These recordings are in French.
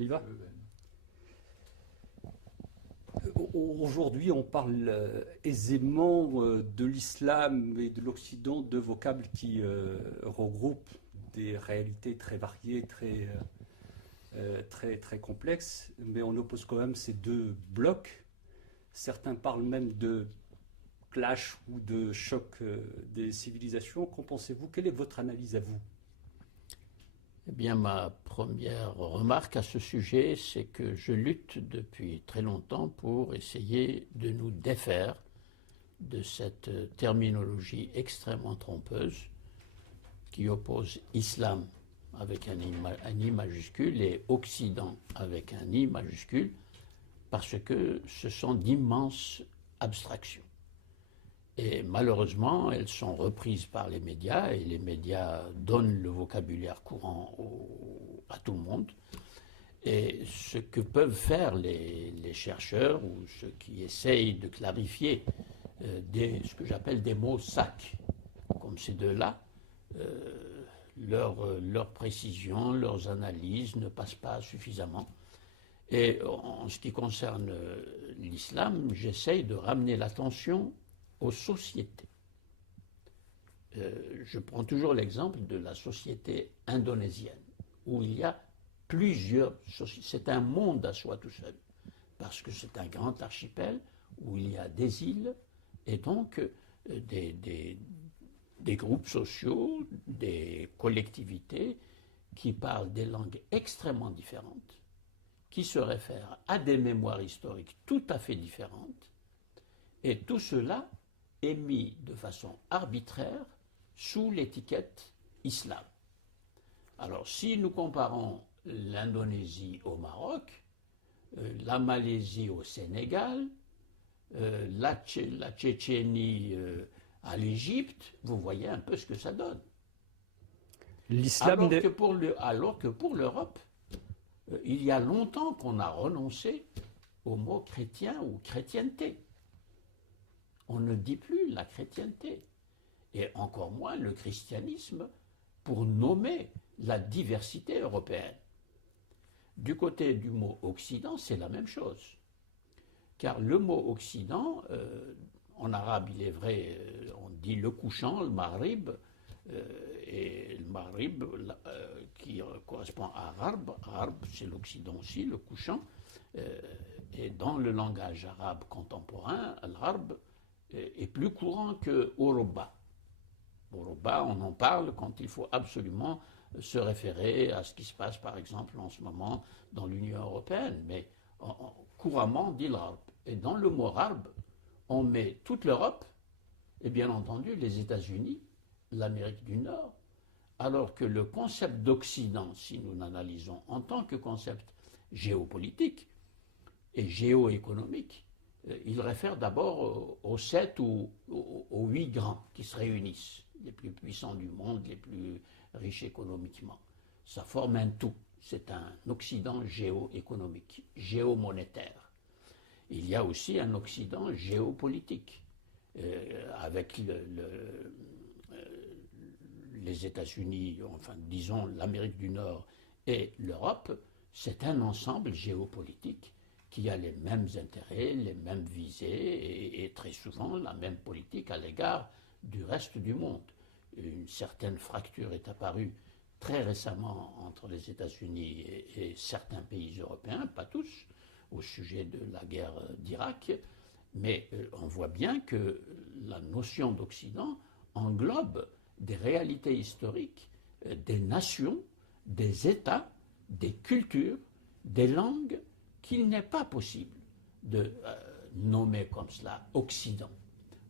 On y va? Aujourd'hui, on parle aisément de l'islam et de l'Occident, deux vocables qui regroupent des réalités très variées, très complexes, mais on oppose quand même ces deux blocs. Certains parlent même de clash ou de choc des civilisations. Qu'en pensez-vous? Quelle est votre analyse à vous? Eh bien, ma première remarque à ce sujet, c'est que je lutte depuis très longtemps pour essayer de nous défaire de cette terminologie extrêmement trompeuse qui oppose islam avec un I majuscule et Occident avec un I majuscule, parce que ce sont d'immenses abstractions. Et malheureusement, elles sont reprises par les médias, et les médias donnent le vocabulaire courant à tout le monde. Et ce que peuvent faire les chercheurs ou ceux qui essayent de clarifier ce que j'appelle des mots sacs, comme ces deux-là, leur précision, leurs analyses ne passent pas suffisamment. Et en ce qui concerne l'islam, j'essaye de ramener l'attention aux sociétés. Je prends toujours l'exemple de la société indonésienne, où il y a plusieurs sociétés. C'est un monde à soi tout seul, parce que c'est un grand archipel où il y a des îles, et donc des groupes sociaux, des collectivités qui parlent des langues extrêmement différentes, qui se réfèrent à des mémoires historiques tout à fait différentes, et tout cela est mis de façon arbitraire sous l'étiquette islam. Alors, si nous comparons l'Indonésie au Maroc, la Malaisie au Sénégal, la Tchétchénie à l'Égypte, vous voyez un peu ce que ça donne. Alors que pour l'Europe, il y a longtemps qu'on a renoncé au mot chrétien ou chrétienté. On ne dit plus la chrétienté, et encore moins le christianisme, pour nommer la diversité européenne. Du côté du mot Occident, c'est la même chose. Car le mot Occident, en arabe, il est vrai, on dit le couchant, le Maghrib, et le Maghrib qui correspond à Gharb. Gharb, c'est l'Occident aussi, le couchant. Et dans le langage arabe contemporain, l'Arab est plus courant que Oroba. Oroba, on en parle quand il faut absolument se référer à ce qui se passe, par exemple, en ce moment dans l'Union européenne, mais couramment on dit l'Arab. Et dans le mot arabe, on met toute l'Europe et bien entendu les États-Unis, l'Amérique du Nord, alors que le concept d'Occident, si nous l'analysons en tant que concept géopolitique et géoéconomique, il réfère d'abord aux 7 ou aux 8 grands qui se réunissent, les plus puissants du monde, les plus riches économiquement. Ça forme un tout. C'est un Occident géoéconomique, géomonétaire. Il y a aussi un Occident géopolitique, avec les États-Unis, enfin disons l'Amérique du Nord et l'Europe. C'est un ensemble géopolitique qui a les mêmes intérêts, les mêmes visées et très souvent la même politique à l'égard du reste du monde. Une certaine fracture est apparue très récemment entre les États-Unis et certains pays européens, pas tous, au sujet de la guerre d'Irak, mais on voit bien que la notion d'Occident englobe des réalités historiques, des nations, des États, des cultures, des langues qu'il n'est pas possible de nommer comme cela Occident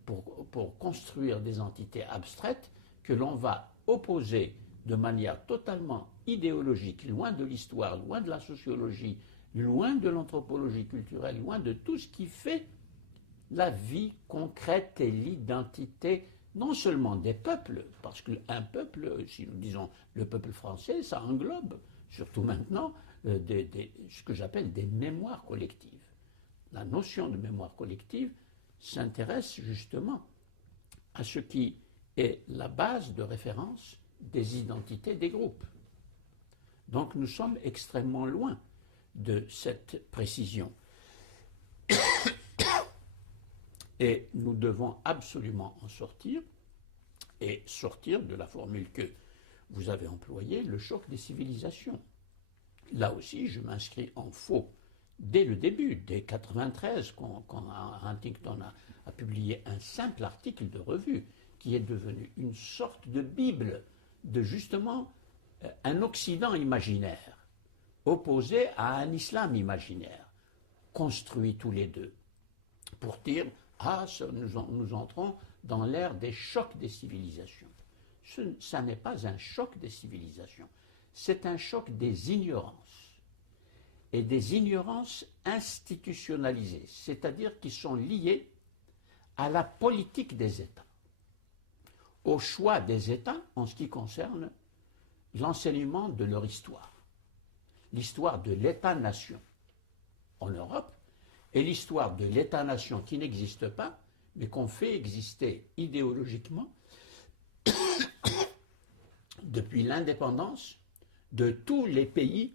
pour construire des entités abstraites que l'on va opposer de manière totalement idéologique, loin de l'histoire, loin de la sociologie, loin de l'anthropologie culturelle, loin de tout ce qui fait la vie concrète et l'identité non seulement des peuples, parce qu'un peuple, si nous disons le peuple français, ça englobe, surtout maintenant, ce que j'appelle des mémoires collectives. La notion de mémoire collective s'intéresse justement à ce qui est la base de référence des identités des groupes. Donc nous sommes extrêmement loin de cette précision. Et nous devons absolument en sortir, et sortir de la formule que vous avez employée, le choc des civilisations. Là aussi, je m'inscris en faux. Dès le début, dès 1993, quand Huntington a publié un simple article de revue qui est devenu une sorte de Bible de justement un Occident imaginaire opposé à un islam imaginaire, construit tous les deux, pour dire « Ah, nous entrons dans l'ère des chocs des civilisations ». Ça n'est pas un choc des civilisations, c'est un choc des ignorances, et des ignorances institutionnalisées, c'est-à-dire qui sont liées à la politique des États, au choix des États en ce qui concerne l'enseignement de leur histoire, l'histoire de l'État-nation en Europe, et l'histoire de l'État-nation qui n'existe pas, mais qu'on fait exister idéologiquement depuis l'indépendance de tous les pays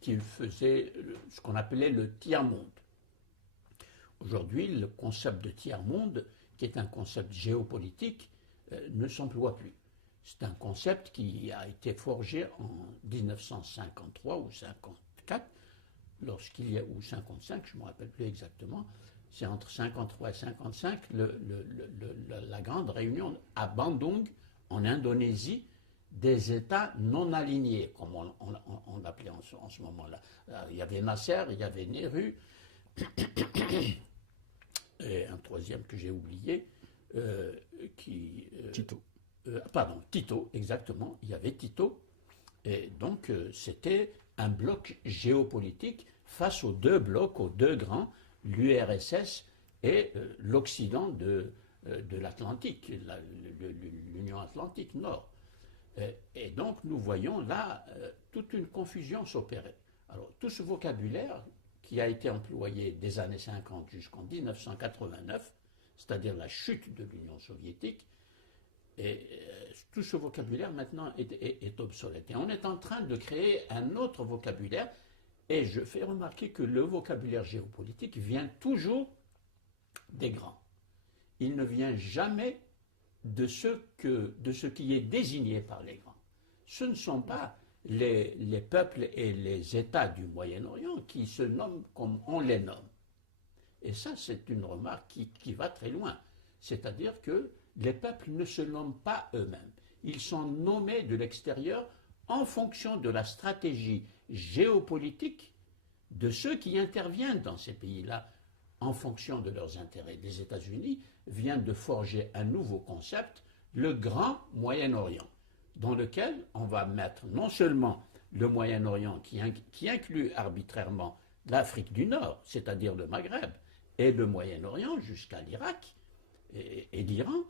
qui faisaient ce qu'on appelait le tiers-monde. Aujourd'hui, le concept de tiers-monde, qui est un concept géopolitique, ne s'emploie plus. C'est un concept qui a été forgé en 1953 ou 1954, lorsqu'il y a, ou 55, je ne me rappelle plus exactement, c'est entre 53 et 55, la grande réunion à Bandung, en Indonésie, des États non alignés, comme on l'appelait en ce moment-là. Il y avait Nasser, il y avait Nehru, et un troisième que j'ai oublié, Tito. Tito, exactement, il y avait Tito, et donc c'était un bloc géopolitique face aux deux blocs, aux deux grands, l'URSS et l'Occident de l'Atlantique, l'Union Atlantique Nord. Et donc nous voyons là toute une confusion s'opérer. Alors tout ce vocabulaire qui a été employé des années 50 jusqu'en 1989, c'est-à-dire la chute de l'Union soviétique, et tout ce vocabulaire maintenant est obsolète. Et on est en train de créer un autre vocabulaire, et je fais remarquer que le vocabulaire géopolitique vient toujours des grands. Il ne vient jamais de ce qui est désigné par les grands. Ce ne sont pas les peuples et les États du Moyen-Orient qui se nomment comme on les nomme. Et ça, c'est une remarque qui va très loin. C'est-à-dire que les peuples ne se nomment pas eux-mêmes. Ils sont nommés de l'extérieur en fonction de la stratégie géopolitique de ceux qui interviennent dans ces pays-là en fonction de leurs intérêts. Les États-Unis viennent de forger un nouveau concept, le Grand Moyen-Orient, dans lequel on va mettre non seulement le Moyen-Orient qui inclut arbitrairement l'Afrique du Nord, c'est-à-dire le Maghreb, et le Moyen-Orient jusqu'à l'Irak et l'Iran,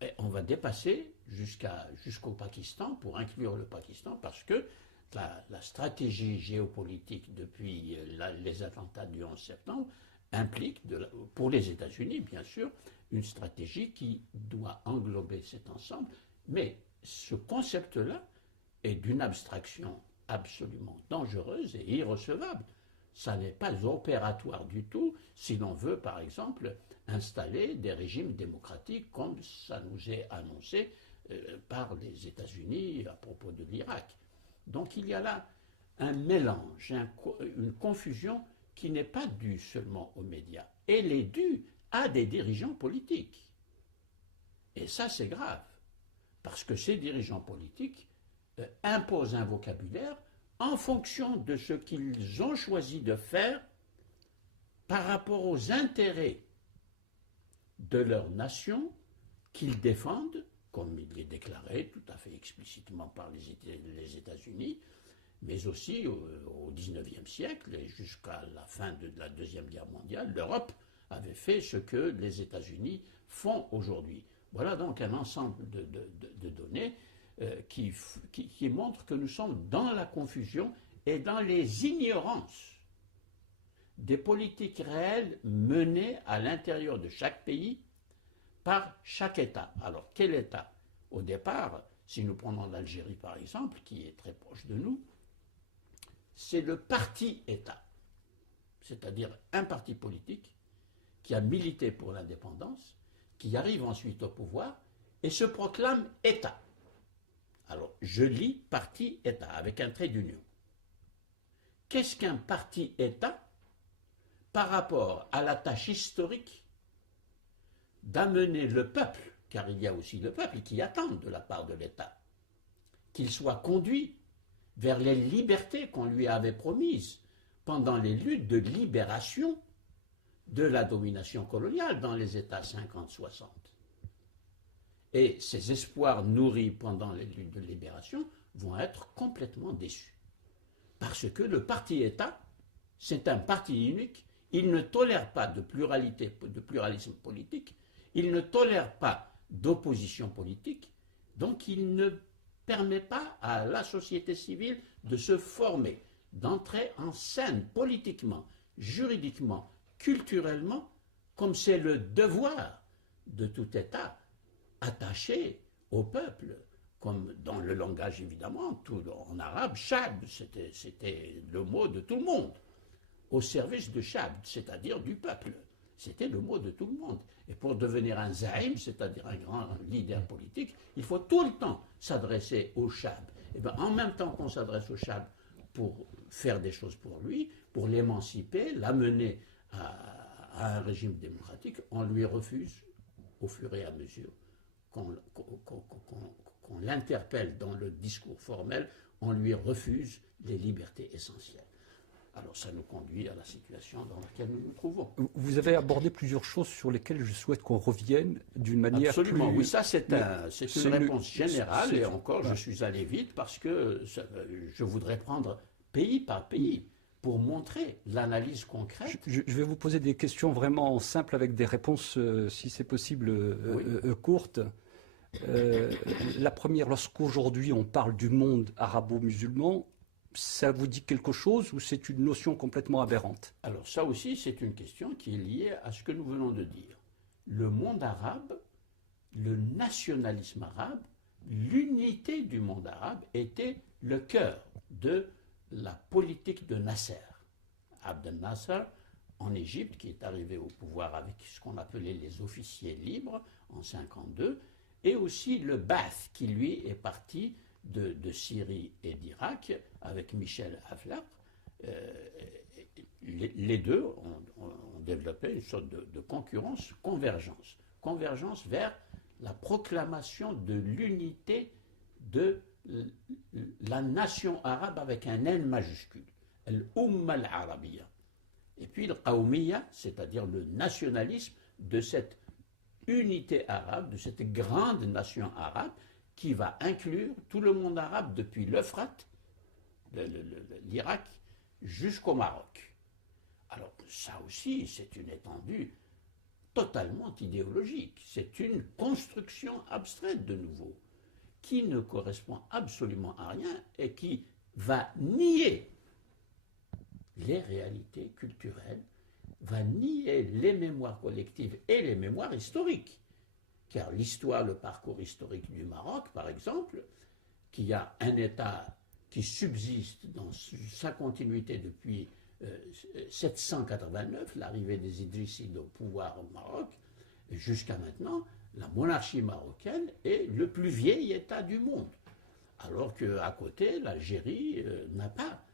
et on va dépasser jusqu'au Pakistan pour inclure le Pakistan parce que la stratégie géopolitique depuis les attentats du 11 septembre implique, pour les États-Unis bien sûr, une stratégie qui doit englober cet ensemble. Mais ce concept-là est d'une abstraction absolument dangereuse et irrecevable. Ça n'est pas opératoire du tout si l'on veut, par exemple, installer des régimes démocratiques comme ça nous est annoncé par les États-Unis à propos de l'Irak. Donc il y a là un mélange, une confusion qui n'est pas due seulement aux médias. Elle est due à des dirigeants politiques. Et ça, c'est grave, parce que ces dirigeants politiques imposent un vocabulaire en fonction de ce qu'ils ont choisi de faire par rapport aux intérêts de leur nation qu'ils défendent, comme il est déclaré tout à fait explicitement par les États-Unis, mais aussi au XIXe siècle et jusqu'à la fin de la Deuxième Guerre mondiale, l'Europe avait fait ce que les États-Unis font aujourd'hui. Voilà donc un ensemble de données qui montrent que nous sommes dans la confusion et dans les ignorances des politiques réelles menées à l'intérieur de chaque pays par chaque État. Alors, quel État? Au départ, si nous prenons l'Algérie par exemple, qui est très proche de nous, c'est le parti-État, c'est-à-dire un parti politique qui a milité pour l'indépendance, qui arrive ensuite au pouvoir et se proclame État. Alors, je lis parti-État avec un trait d'union. Qu'est-ce qu'un parti-État par rapport à la tâche historique d'amener le peuple, car il y a aussi le peuple qui attend de la part de l'État, qu'il soit conduit vers les libertés qu'on lui avait promises pendant les luttes de libération de la domination coloniale dans les États 50-60. Et ces espoirs nourris pendant les luttes de libération vont être complètement déçus. Parce que le parti-État, c'est un parti unique, il ne tolère pas de pluralisme politique, il ne tolère pas d'opposition politique, donc il ne permet pas à la société civile de se former, d'entrer en scène politiquement, juridiquement, culturellement, comme c'est le devoir de tout État attaché au peuple, comme dans le langage évidemment, en arabe, Chab, c'était le mot de tout le monde, au service de Chab, c'est-à-dire du peuple. C'était le mot de tout le monde. Et pour devenir un zaïm, c'est-à-dire un grand leader politique, il faut tout le temps s'adresser au Chab. Et bien, en même temps qu'on s'adresse au Chab pour faire des choses pour lui, pour l'émanciper, l'amener à un régime démocratique, on lui refuse, au fur et à mesure qu'on l'interpelle dans le discours formel, on lui refuse les libertés essentielles. Alors ça nous conduit à la situation dans laquelle nous nous trouvons. Vous avez abordé plusieurs choses sur lesquelles je souhaite qu'on revienne d'une manière Absolument, plus... oui, ça c'est une réponse générale, et encore je suis allé vite parce que je voudrais prendre pays par pays pour montrer l'analyse concrète. Je vais vous poser des questions vraiment simples avec des réponses, si c'est possible, courtes. La première, lorsqu'aujourd'hui on parle du monde arabo-musulman, ça vous dit quelque chose ou c'est une notion complètement aberrante? Alors ça aussi, c'est une question qui est liée à ce que nous venons de dire. Le monde arabe, le nationalisme arabe, l'unité du monde arabe était le cœur de la politique de Nasser. Abdel Nasser, en Égypte, qui est arrivé au pouvoir avec ce qu'on appelait les officiers libres en 1952, et aussi le Ba'ath, qui lui est parti de Syrie et d'Irak, avec Michel Aflaq. Les deux ont développé une sorte de concurrence, convergence vers la proclamation de l'unité de la nation arabe avec un N majuscule, l'Umma al-Arabiyya. Et puis le Qawmiyya, c'est-à-dire le nationalisme de cette unité arabe, de cette grande nation arabe, qui va inclure tout le monde arabe depuis l'Euphrate, l'Irak, jusqu'au Maroc. Alors ça aussi, c'est une étendue totalement idéologique. C'est une construction abstraite de nouveau, qui ne correspond absolument à rien et qui va nier les réalités culturelles, va nier les mémoires collectives et les mémoires historiques. Car l'histoire, le parcours historique du Maroc, par exemple, qui a un État qui subsiste dans sa continuité depuis 789, l'arrivée des Idrissides au pouvoir au Maroc, jusqu'à maintenant, la monarchie marocaine est le plus vieil État du monde. Alors qu'à côté, l'Algérie n'a pas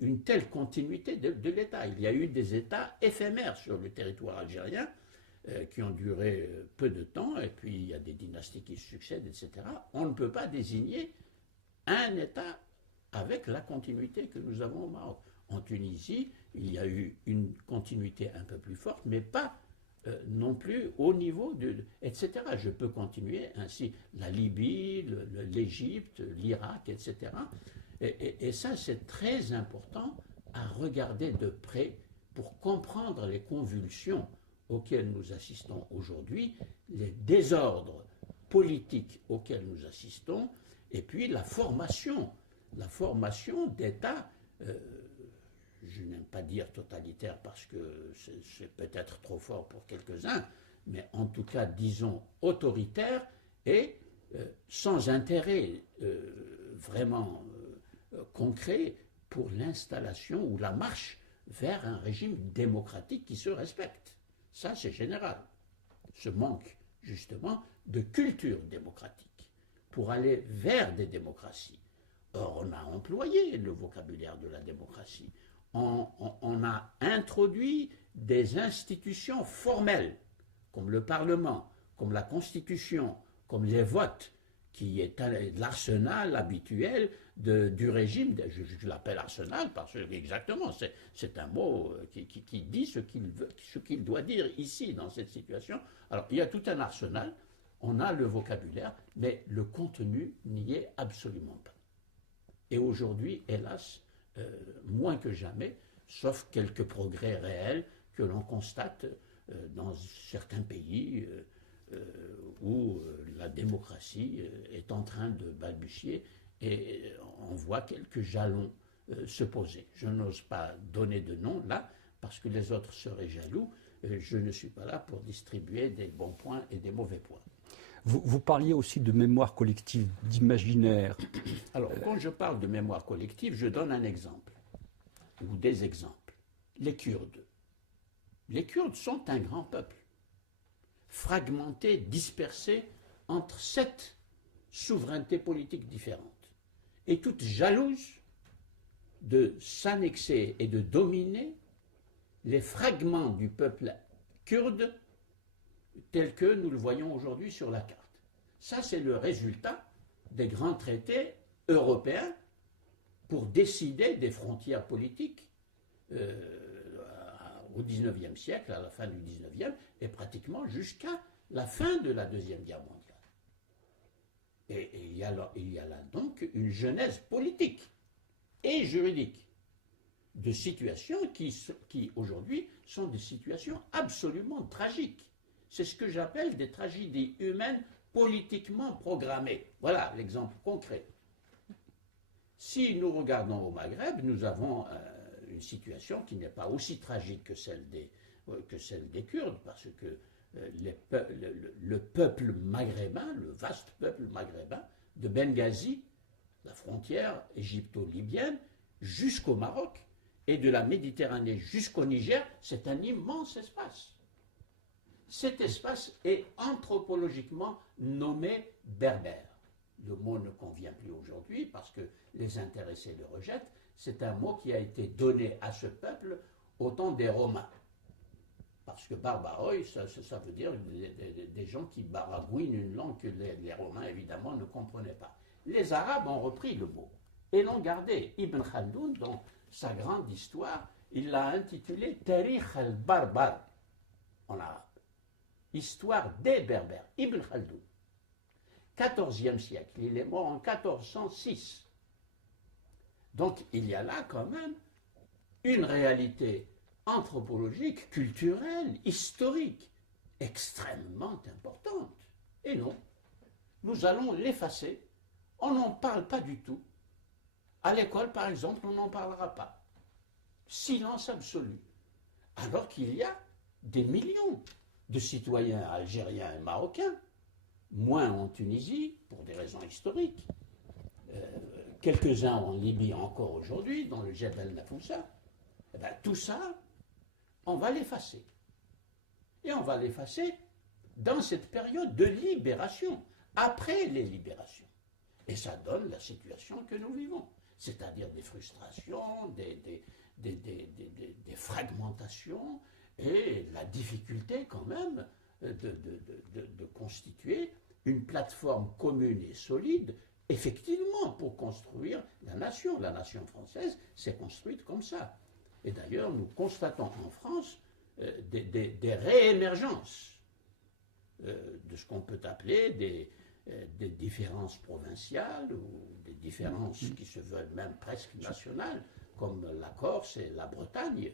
une telle continuité de l'État. Il y a eu des États éphémères sur le territoire algérien, qui ont duré peu de temps, et puis il y a des dynasties qui se succèdent, etc. On ne peut pas désigner un État avec la continuité que nous avons au Maroc. En Tunisie, il y a eu une continuité un peu plus forte, mais pas non plus au niveau etc. Je peux continuer ainsi. La Libye, l'Égypte, l'Irak, etc. Et ça, c'est très important à regarder de près pour comprendre les convulsions auxquels nous assistons aujourd'hui, les désordres politiques auxquels nous assistons, et puis la formation d'États, je n'aime pas dire totalitaire parce que c'est peut-être trop fort pour quelques-uns, mais en tout cas, disons, autoritaires et sans intérêt vraiment concret pour l'installation ou la marche vers un régime démocratique qui se respecte. Ça, c'est général. Ce manque, justement, de culture démocratique pour aller vers des démocraties. Or, on a employé le vocabulaire de la démocratie. On a introduit des institutions formelles, comme le Parlement, comme la Constitution, comme les votes, qui est l'arsenal habituel du régime. Je l'appelle arsenal parce que, exactement, c'est un mot qui dit ce qu'il doit dire ici, dans cette situation. Alors, il y a tout un arsenal, on a le vocabulaire, mais le contenu n'y est absolument pas. Et aujourd'hui, hélas, moins que jamais, sauf quelques progrès réels que l'on constate dans certains pays où la démocratie est en train de balbutier et on voit quelques jalons se poser. Je n'ose pas donner de nom là parce que les autres seraient jaloux. Je ne suis pas là pour distribuer des bons points et des mauvais points. Vous parliez aussi de mémoire collective, d'imaginaire. Alors, quand je parle de mémoire collective, je donne un exemple, ou des exemples. Les Kurdes. Les Kurdes sont un grand peuple, fragmenté, dispersé entre 7 souverainetés politiques différentes, et toutes jalouses de s'annexer et de dominer les fragments du peuple kurde tel que nous le voyons aujourd'hui sur la carte. Ça, c'est le résultat des grands traités européens pour décider des frontières politiques au XIXe siècle, à la fin du XIXe, et pratiquement jusqu'à la fin de la Deuxième Guerre mondiale. Et il y a là donc une genèse politique et juridique de situations qui aujourd'hui sont des situations absolument tragiques. C'est ce que j'appelle des tragédies humaines politiquement programmées. Voilà l'exemple concret. Si nous regardons au Maghreb, nous avons une situation qui n'est pas aussi tragique que celle des Kurdes, parce que le peuple maghrébin, le vaste peuple maghrébin, de Benghazi, la frontière égypto-libyenne, jusqu'au Maroc, et de la Méditerranée jusqu'au Niger, c'est un immense espace. Cet espace est anthropologiquement nommé berbère. Le mot ne convient plus aujourd'hui parce que les intéressés le rejettent. C'est un mot qui a été donné à ce peuple au temps des Romains. Parce que barbaroi, ça veut dire des gens qui baragouinent une langue que les Romains, évidemment, ne comprenaient pas. Les Arabes ont repris le mot et l'ont gardé. Ibn Khaldoun, dans sa grande histoire, il l'a intitulé Tarikh al-Barbar en arabe. Histoire des Berbères, Ibn Khaldoun. 14e siècle, il est mort en 1406. Donc il y a là quand même une réalité anthropologique, culturelle, historique, extrêmement importante. Et non, nous allons l'effacer. On n'en parle pas du tout. À l'école, par exemple, on n'en parlera pas. Silence absolu. Alors qu'il y a des millions de citoyens algériens et marocains, moins en Tunisie, pour des raisons historiques, quelques-uns en Libye encore aujourd'hui, dans le Jebel Nafoussa. Eh bien, tout ça, on va l'effacer. Et on va l'effacer dans cette période de libération, après les libérations. Et ça donne la situation que nous vivons, c'est-à-dire des frustrations, des fragmentations, et la difficulté quand même de constituer une plateforme commune et solide, effectivement, pour construire la nation. La nation française s'est construite comme ça. Et d'ailleurs, nous constatons en France des réémergences de ce qu'on peut appeler des différences provinciales ou des différences qui se veulent même presque nationales, comme la Corse et la Bretagne.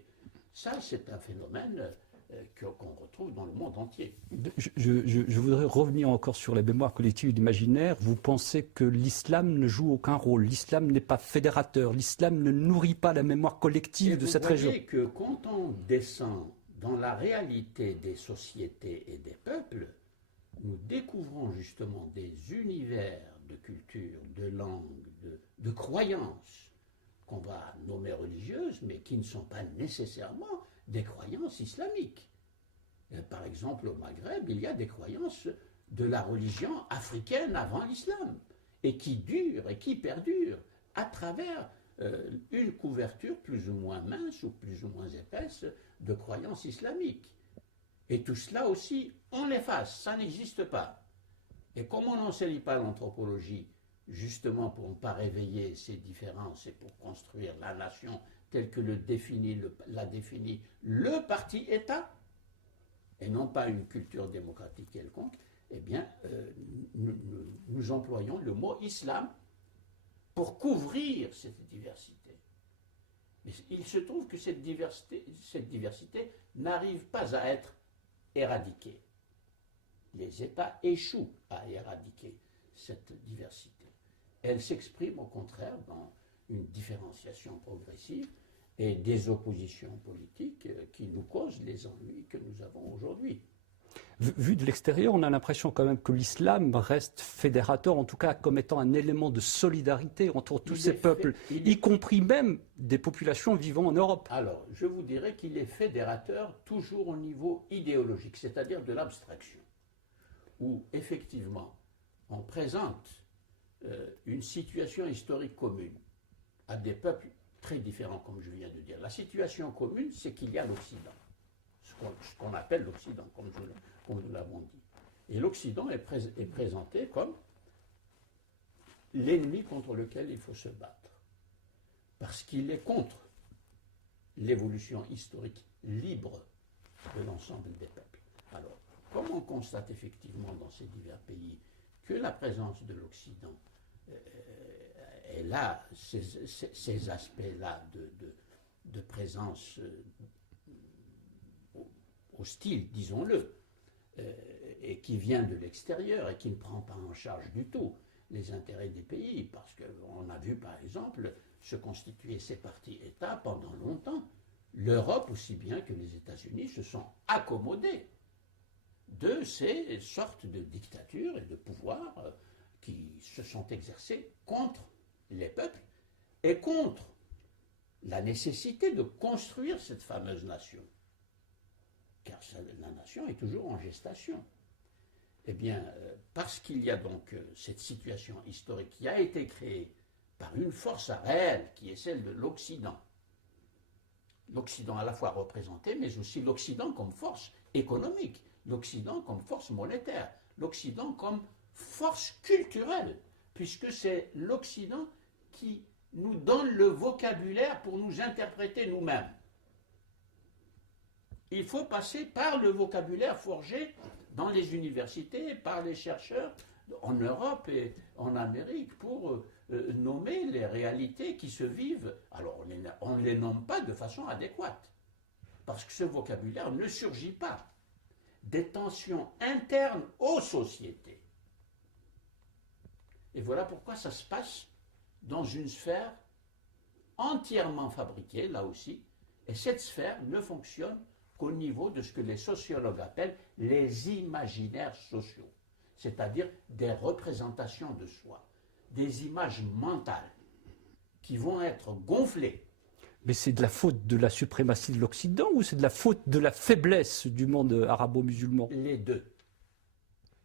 Ça, c'est un phénomène qu'on retrouve dans le monde entier. Je voudrais revenir encore sur la mémoire collective et l'imaginaire. Vous pensez que l'islam ne joue aucun rôle, l'islam n'est pas fédérateur, l'islam ne nourrit pas la mémoire collective de cette région. Vous voyez que quand on descend dans la réalité des sociétés et des peuples, nous découvrons justement des univers de culture, de langue, de croyances qu'on va nommer religieuses, mais qui ne sont pas nécessairement des croyances islamiques. Par exemple, au Maghreb, il y a des croyances de la religion africaine avant l'islam, et qui durent et qui perdurent à travers une couverture plus ou moins mince ou plus ou moins épaisse de croyances islamiques. Et tout cela aussi, on l'efface, ça n'existe pas. Et comme on n'enseigne pas l'anthropologie, justement pour ne pas réveiller ces différences et pour construire la nation telle que l'a définit le parti-État, et non pas une culture démocratique quelconque, eh bien, nous employons le mot islam pour couvrir cette diversité. Mais il se trouve que cette diversité n'arrive pas à être éradiquée. Les États échouent à éradiquer cette diversité. Elle s'exprime au contraire dans une différenciation progressive et des oppositions politiques qui nous causent les ennuis que nous avons aujourd'hui. Vu de l'extérieur, on a l'impression quand même que l'islam reste fédérateur, en tout cas comme étant un élément de solidarité entre tous ces peuples, y compris même des populations vivant en Europe. Alors, je vous dirais qu'il est fédérateur toujours au niveau idéologique, c'est-à-dire de l'abstraction, où effectivement on présente une situation historique commune à des peuples très différents, comme je viens de dire. La situation commune, c'est qu'il y a l'Occident, ce qu'on appelle l'Occident, comme nous l'avons dit. Et l'Occident est présenté comme l'ennemi contre lequel il faut se battre, parce qu'il est contre l'évolution historique libre de l'ensemble des peuples. Alors, comme on constate effectivement dans ces divers pays que la présence de l'Occident est là, ces aspects-là de présence hostile, disons-le, et qui vient de l'extérieur et qui ne prend pas en charge du tout les intérêts des pays, parce qu'on a vu par exemple se constituer ces partis-États pendant longtemps. L'Europe, aussi bien que les États-Unis, se sont accommodés de ces sortes de dictatures et de pouvoirs qui se sont exercés contre les peuples et contre la nécessité de construire cette fameuse nation. Car la nation est toujours en gestation. Eh bien, parce qu'il y a donc cette situation historique qui a été créée par une force réelle qui est celle de l'Occident. L'Occident à la fois représenté, mais aussi l'Occident comme force économique, l'Occident comme force monétaire, l'Occident comme force culturelle, puisque c'est l'Occident qui nous donne le vocabulaire pour nous interpréter nous-mêmes. Il faut passer par le vocabulaire forgé dans les universités, par les chercheurs en Europe et en Amérique pour nommer les réalités qui se vivent. Alors on ne les nomme pas de façon adéquate, parce que ce vocabulaire ne surgit pas des tensions internes aux sociétés. Et voilà pourquoi ça se passe dans une sphère entièrement fabriquée, là aussi, et cette sphère ne fonctionne qu'au niveau de ce que les sociologues appellent les imaginaires sociaux, c'est-à-dire des représentations de soi, des images mentales qui vont être gonflées. Mais c'est de la faute de la suprématie de l'Occident ou c'est de la faute de la faiblesse du monde arabo-musulman? Les deux.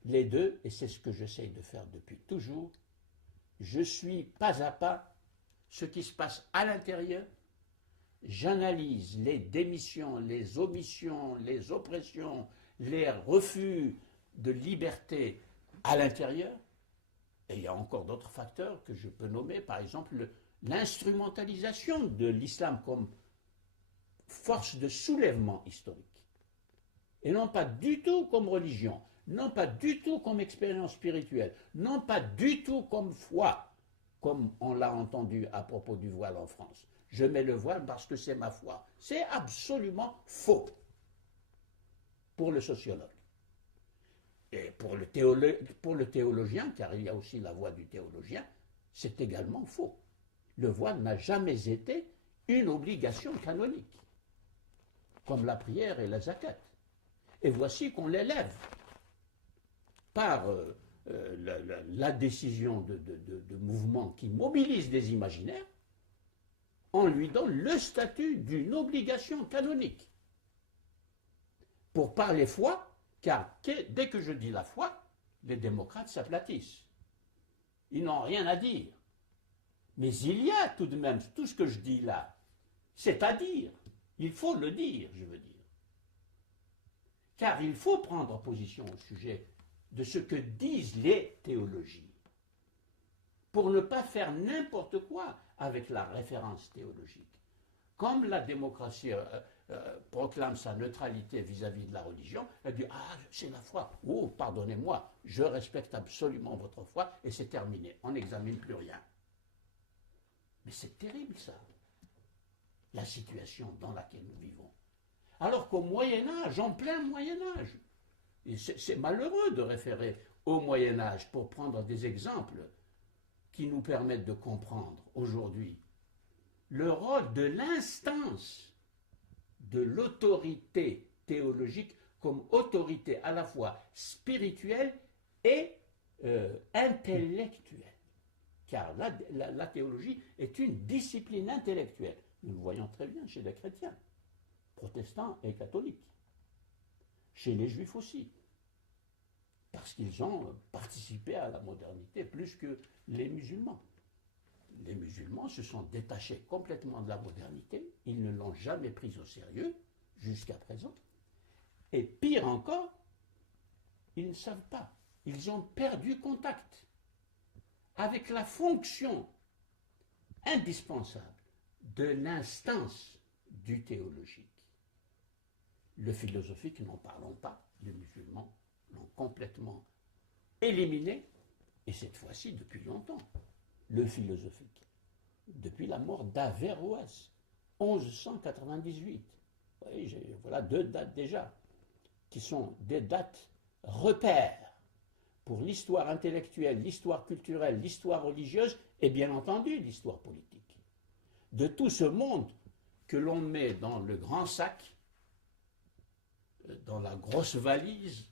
Les deux, et c'est ce que j'essaye de faire depuis toujours. Je suis pas à pas ce qui se passe à l'intérieur. J'analyse les démissions, les omissions, les oppressions, les refus de liberté à l'intérieur. Et il y a encore d'autres facteurs que je peux nommer, par exemple l'instrumentalisation de l'islam comme force de soulèvement historique. Et non pas du tout comme religion, non pas du tout comme expérience spirituelle, non pas du tout comme foi, comme on l'a entendu à propos du voile en France. Je mets le voile parce que c'est ma foi. C'est absolument faux pour le sociologue. Et pour le théologien, car il y a aussi la voix du théologien, c'est également faux. Le voile n'a jamais été une obligation canonique, comme la prière et la zakat. Et voici qu'on l'élève par la décision de mouvements qui mobilisent des imaginaires on lui donne le statut d'une obligation canonique. Pour parler foi, car dès que je dis la foi, les démocrates s'aplatissent. Ils n'ont rien à dire. Mais il y a tout de même, tout ce que je dis là, c'est à dire. Il faut le dire, je veux dire. Car il faut prendre position au sujet de ce que disent les théologies, pour ne pas faire n'importe quoi avec la référence théologique. Comme la démocratie proclame sa neutralité vis-à-vis de la religion, elle dit « Ah, c'est la foi. Oh, pardonnez-moi, je respecte absolument votre foi et c'est terminé. On n'examine plus rien. » Mais c'est terrible ça, la situation dans laquelle nous vivons. Alors qu'au Moyen-Âge, en plein Moyen-Âge, c'est malheureux de référer au Moyen-Âge pour prendre des exemples qui nous permettent de comprendre aujourd'hui le rôle de l'instance de l'autorité théologique comme autorité à la fois spirituelle et intellectuelle. Car la théologie est une discipline intellectuelle. Nous le voyons très bien chez les chrétiens, protestants et catholiques. Chez les juifs aussi. Parce qu'ils ont participé à la modernité plus que les musulmans. Les musulmans se sont détachés complètement de la modernité, ils ne l'ont jamais prise au sérieux jusqu'à présent. Et pire encore, ils ne savent pas. Ils ont perdu contact avec la fonction indispensable de l'instance du théologique. Le philosophique, n'en parlons pas, les musulmans l'ont complètement éliminé, et cette fois-ci depuis longtemps. Le philosophique, depuis la mort d'Averroès, 1198. Oui, voilà 2 dates déjà, qui sont des dates repères pour l'histoire intellectuelle, l'histoire culturelle, l'histoire religieuse et bien entendu l'histoire politique. De tout ce monde que l'on met dans le grand sac, dans la grosse valise,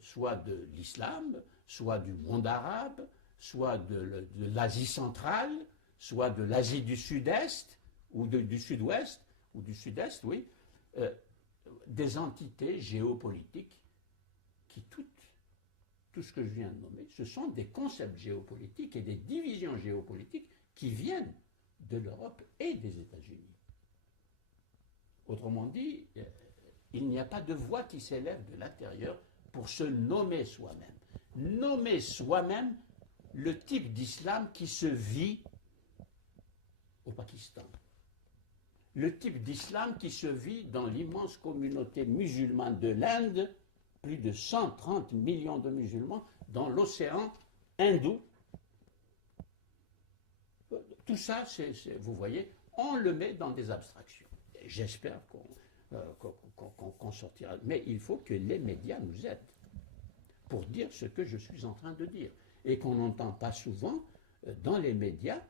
soit de l'islam, soit du monde arabe, soit de l'Asie centrale, soit de l'Asie du Sud-Est, ou du Sud-Ouest, ou du Sud-Est, oui, des entités géopolitiques qui tout ce que je viens de nommer, ce sont des concepts géopolitiques et des divisions géopolitiques qui viennent de l'Europe et des États-Unis. Autrement dit, il n'y a pas de voix qui s'élève de l'intérieur pour se nommer soi-même. Nommer soi-même le type d'islam qui se vit au Pakistan. Le type d'islam qui se vit dans l'immense communauté musulmane de l'Inde, plus de 130 millions de musulmans, dans l'océan Hindou. Tout ça, vous voyez, on le met dans des abstractions. Et j'espère qu'on sortira. Mais il faut que les médias nous aident pour dire ce que je suis en train de dire. Et qu'on n'entend pas souvent dans les médias,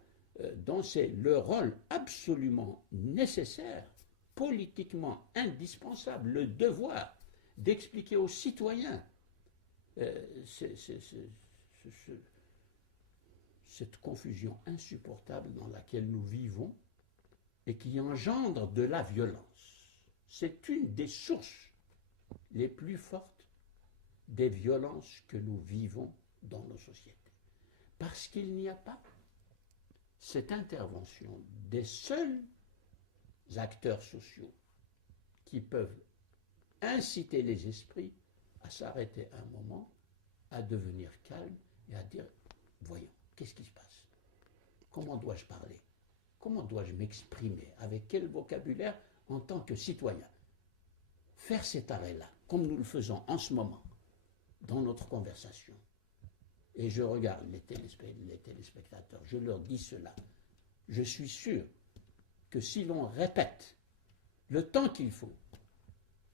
dont c'est le rôle absolument nécessaire, politiquement indispensable, le devoir d'expliquer aux citoyens cette confusion insupportable dans laquelle nous vivons et qui engendre de la violence. C'est une des sources les plus fortes des violences que nous vivons dans nos sociétés. Parce qu'il n'y a pas cette intervention des seuls acteurs sociaux qui peuvent inciter les esprits à s'arrêter un moment, à devenir calmes et à dire « Voyons, qu'est-ce qui se passe? Comment dois-je parler? Comment dois-je m'exprimer? Avec quel vocabulaire en tant que citoyen ?» Faire cet arrêt-là, comme nous le faisons en ce moment, dans notre conversation. Et je regarde les téléspectateurs, je leur dis cela. Je suis sûr que si l'on répète le temps qu'il faut,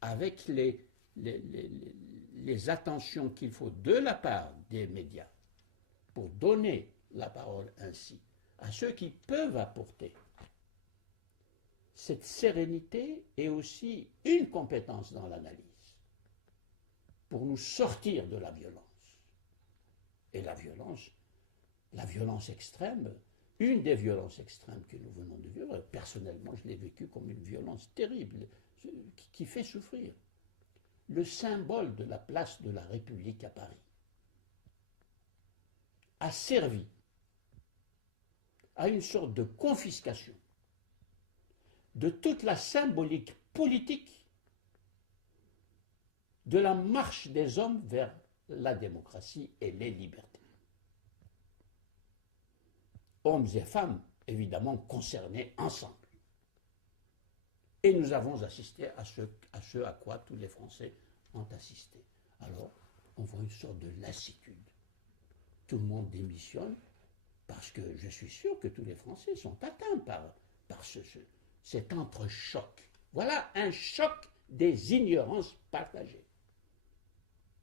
avec les attentions qu'il faut de la part des médias, pour donner la parole ainsi à ceux qui peuvent apporter cette sérénité est aussi une compétence dans l'analyse pour nous sortir de la violence. Et la violence extrême, Une des violences extrêmes que nous venons de vivre, personnellement, je l'ai vécu comme une violence terrible, qui fait souffrir. Le symbole de la place de la République à Paris a servi à une sorte de confiscation de toute la symbolique politique de la marche des hommes vers la démocratie et les libertés. Hommes et femmes, évidemment, concernés ensemble. Et nous avons assisté à ce à quoi tous les Français ont assisté. Alors, on voit une sorte de lassitude. Tout le monde démissionne parce que je suis sûr que tous les Français sont atteints par cet entrechoc. Voilà un choc des ignorances partagées.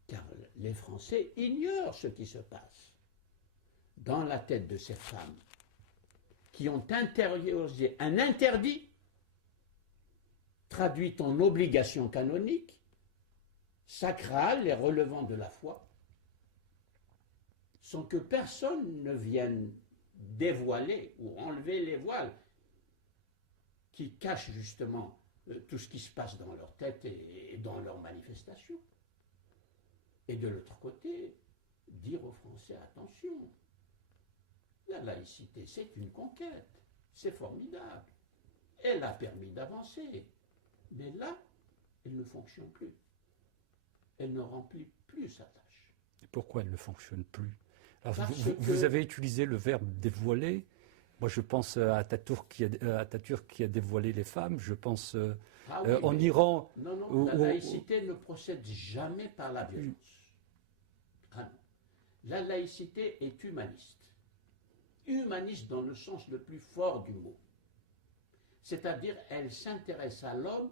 Car les Français ignorent ce qui se passe dans la tête de ces femmes qui ont intériorisé un interdit traduit en obligation canonique, sacrale et relevant de la foi, sans que personne ne vienne dévoiler ou enlever les voiles qui cachent justement tout ce qui se passe dans leur tête et dans leurs manifestations. Et de l'autre côté, dire aux Français, attention, la laïcité, c'est une conquête, c'est formidable, elle a permis d'avancer, mais là, elle ne fonctionne plus. Elle ne remplit plus sa tâche. Et pourquoi elle ne fonctionne plus? Alors, vous avez utilisé le verbe dévoiler. Moi, je pense à Atatürk qui a dévoilé les femmes. Je pense en Iran. Non, la laïcité ne procède jamais par la violence. Ah non. La laïcité est humaniste. Humaniste dans le sens le plus fort du mot. C'est-à-dire, elle s'intéresse à l'homme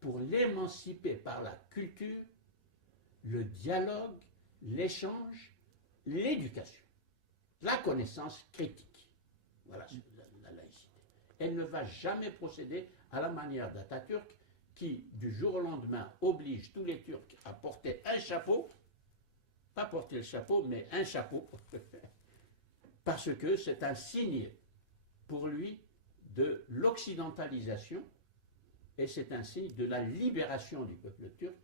pour l'émanciper par la culture, le dialogue, l'échange, l'éducation, la connaissance critique. Voilà la laïcité. Elle ne va jamais procéder à la manière d'Atatürk qui, du jour au lendemain, oblige tous les Turcs à porter un chapeau, pas porter le chapeau, mais un chapeau, parce que c'est un signe pour lui de l'occidentalisation et c'est un signe de la libération du peuple turc,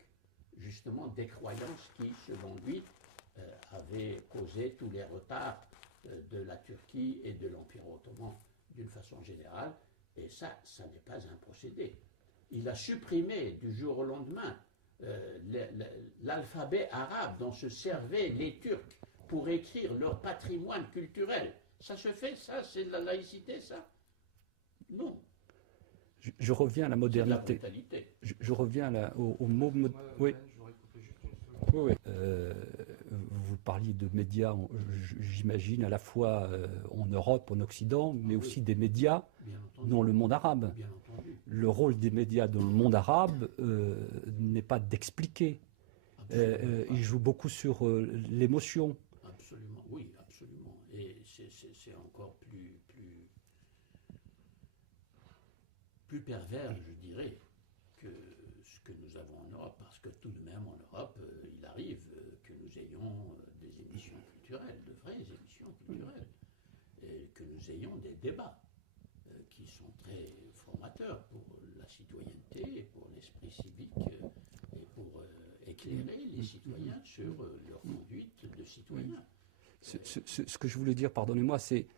justement des croyances qui, selon lui, avaient causé tous les retards de la Turquie et de l'Empire ottoman d'une façon générale. Et ça n'est pas un procédé. Il a supprimé du jour au lendemain l'alphabet arabe dont se servaient les Turcs pour écrire leur patrimoine culturel. Ça se fait, ça? C'est de la laïcité, ça? Non. Je reviens à la modernité. C'est de la brutalité. Je reviens au mot... Oui. Oui. Vous parliez de médias, j'imagine, à la fois en Europe, en Occident, mais aussi des médias dans le monde arabe. Bien entendu. Le rôle des médias dans le monde arabe n'est pas d'expliquer. Il joue beaucoup sur l'émotion. Absolument, oui, absolument. Et c'est encore plus pervers, je dirais, que ce que nous avons en Europe, parce que tout de même en Europe, il arrive que nous ayons des émissions culturelles, de vraies émissions culturelles, et que nous ayons des débats qui sont très formateurs pour la citoyenneté, et pour l'esprit civique, et pour éclairer les citoyens sur leur conduite de citoyens. Ce que je voulais dire, pardonnez-moi, c'est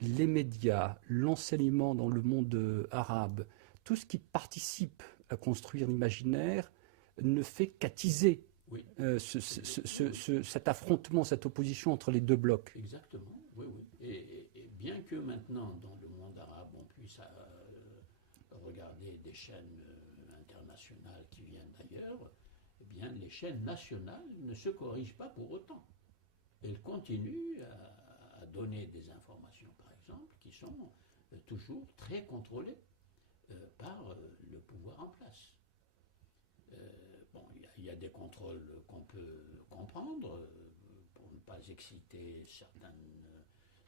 les médias, l'enseignement dans le monde arabe, tout ce qui participe à construire l'imaginaire ne fait qu'attiser cet affrontement, cette opposition entre les deux blocs. Exactement, oui. Et bien que maintenant, dans le monde arabe, on puisse regarder des chaînes internationales qui viennent d'ailleurs, eh bien, les chaînes nationales ne se corrigent pas pour autant. Elles continuent à donner des informations, par exemple, qui sont toujours très contrôlées par le pouvoir en place. Il y a des contrôles qu'on peut comprendre pour ne pas exciter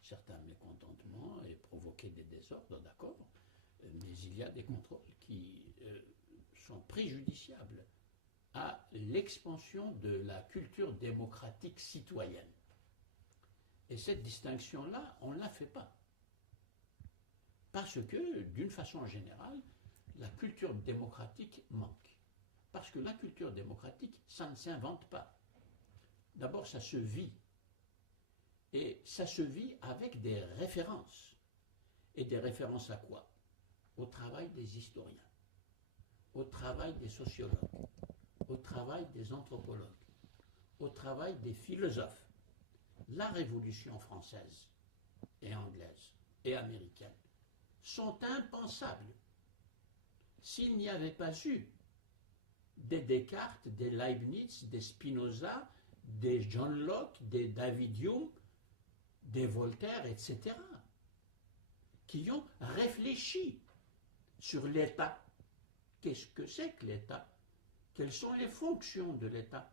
certains mécontentements et provoquer des désordres, d'accord, mais il y a des contrôles qui sont préjudiciables à l'expansion de la culture démocratique citoyenne. Et cette distinction-là, on ne la fait pas. Parce que, d'une façon générale, la culture démocratique manque. Parce que la culture démocratique, ça ne s'invente pas. D'abord, ça se vit. Et ça se vit avec des références. Et des références à quoi? Au travail des historiens, au travail des sociologues, au travail des anthropologues, au travail des philosophes. La Révolution française et anglaise et américaine sont impensables s'il n'y avait pas eu des Descartes, des Leibniz, des Spinoza, des John Locke, des David Hume, des Voltaire, etc., qui ont réfléchi sur l'État. Qu'est-ce que c'est que l'État? Quelles sont les fonctions de l'État?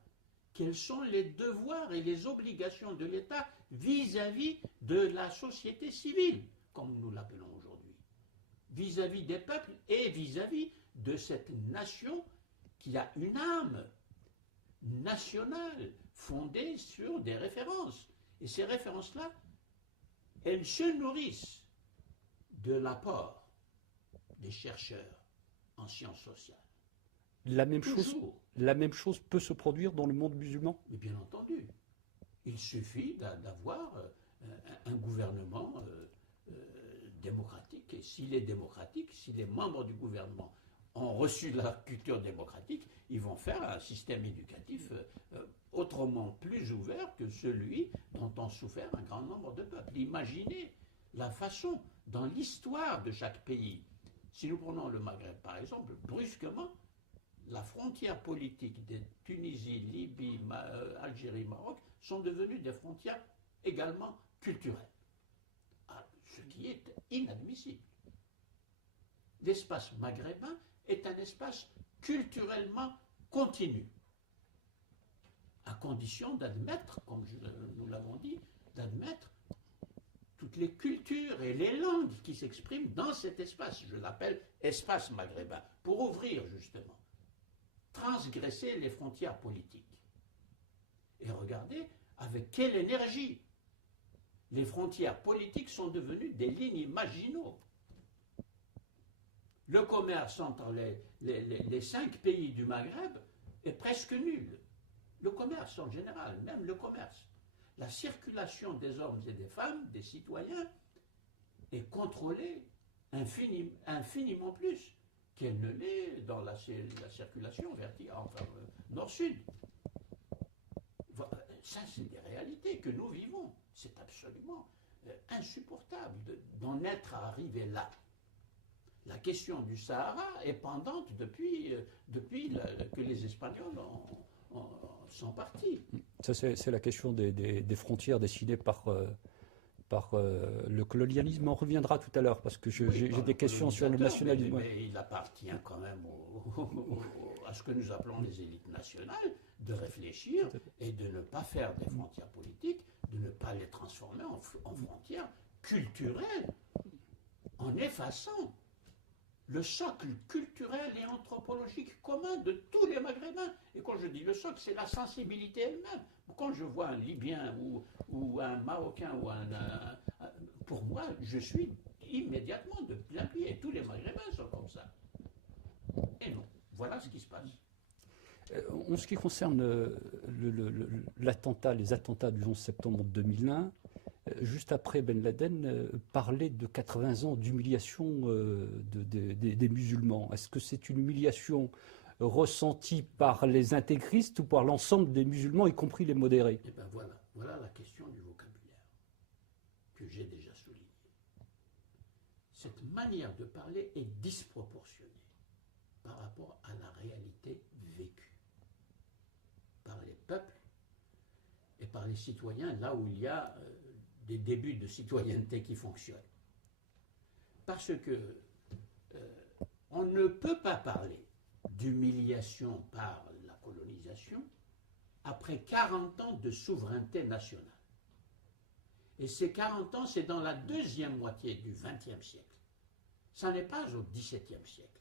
Quels sont les devoirs et les obligations de l'État vis-à-vis de la société civile, comme nous l'appelons aujourd'hui, vis-à-vis des peuples et vis-à-vis de cette nation qui a une âme nationale fondée sur des références. Et ces références-là, elles se nourrissent de l'apport des chercheurs en sciences sociales. La même chose peut se produire dans le monde musulman? Mais bien entendu, il suffit d'avoir un gouvernement démocratique. Et s'il est démocratique, si les membres du gouvernement ont reçu la culture démocratique, ils vont faire un système éducatif autrement plus ouvert que celui dont ont souffert un grand nombre de peuples. Imaginez la façon, dans l'histoire de chaque pays, si nous prenons le Maghreb par exemple, brusquement, la frontière politique de Tunisie, Libye, Algérie, Maroc sont devenues des frontières également culturelles. Ce qui est inadmissible. L'espace maghrébin est un espace culturellement continu, à condition d'admettre, comme nous l'avons dit, d'admettre toutes les cultures et les langues qui s'expriment dans cet espace. Je l'appelle espace maghrébin, pour ouvrir justement, transgresser les frontières politiques. Et regardez avec quelle énergie les frontières politiques sont devenues des lignes maginaux. Le commerce entre les 5 pays du Maghreb est presque nul. Le commerce en général, même le commerce. La circulation des hommes et des femmes, des citoyens, est contrôlée infiniment plus qu'elle ne l'est dans la circulation verticale, enfin nord-sud. Ça, c'est des réalités que nous vivons. C'est absolument insupportable d'en être arrivé là. La question du Sahara est pendante depuis que les Espagnols sont partis. Ça, c'est la question des frontières décidées par le colonialisme. On reviendra tout à l'heure, parce que j'ai des questions sur le nationalisme. Mais il appartient quand même à ce que nous appelons les élites nationales de réfléchir et de ne pas faire des frontières politiques, de ne pas les transformer en frontières culturelles, en effaçant le socle culturel et anthropologique commun de tous les Maghrébins. Et quand je dis le socle, c'est la sensibilité elle-même. Quand je vois un Libyen ou un Marocain, pour moi, je suis immédiatement de plein pied. Et tous les Maghrébins sont comme ça. Et non, voilà ce qui se passe. En ce qui concerne l'attentat, les attentats du 11 septembre 2001, juste après Ben Laden parlait de 80 ans d'humiliation des musulmans. Est-ce que c'est une humiliation ressentie par les intégristes ou par l'ensemble des musulmans, y compris les modérés? Eh bien voilà la question du vocabulaire que j'ai déjà souligné. Cette manière de parler est disproportionnée par rapport à la réalité vécue par les peuples et par les citoyens, là où il y a des débuts de citoyenneté qui fonctionnent. Parce que on ne peut pas parler d'humiliation par la colonisation après 40 ans de souveraineté nationale. Et ces 40 ans, c'est dans la deuxième moitié du XXe siècle. Ça n'est pas au XVIIe siècle.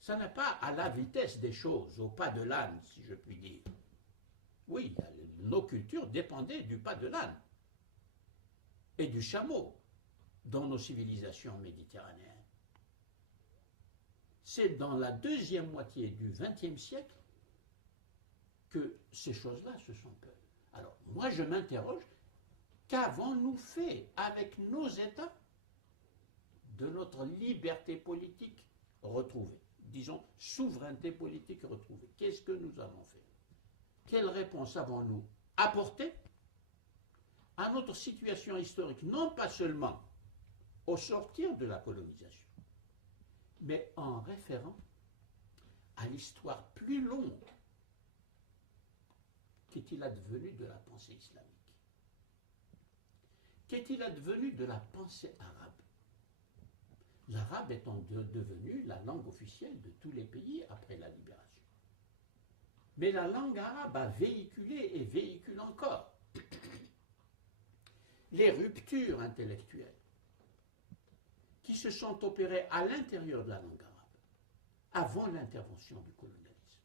Ça n'est pas à la vitesse des choses, au pas de l'âne, si je puis dire. Oui, nos cultures dépendaient du pas de l'âne et du chameau. dans nos civilisations méditerranéennes. C'est dans la deuxième moitié du XXe siècle que ces choses-là se sont peuplées. Alors, moi, je m'interroge, qu'avons-nous fait avec nos États de notre liberté politique retrouvée? Disons, souveraineté politique retrouvée. Qu'est-ce que nous avons fait? Quelle réponse avons-nous apportée à notre situation historique, non pas seulement au sortir de la colonisation, mais en référant à l'histoire plus longue. Qu'est-il advenu de la pensée islamique? Qu'est-il advenu de la pensée arabe? L'arabe étant devenu la langue officielle de tous les pays après la libération. Mais la langue arabe a véhiculé et véhicule encore les ruptures intellectuelles qui se sont opérées à l'intérieur de la langue arabe avant l'intervention du colonialisme.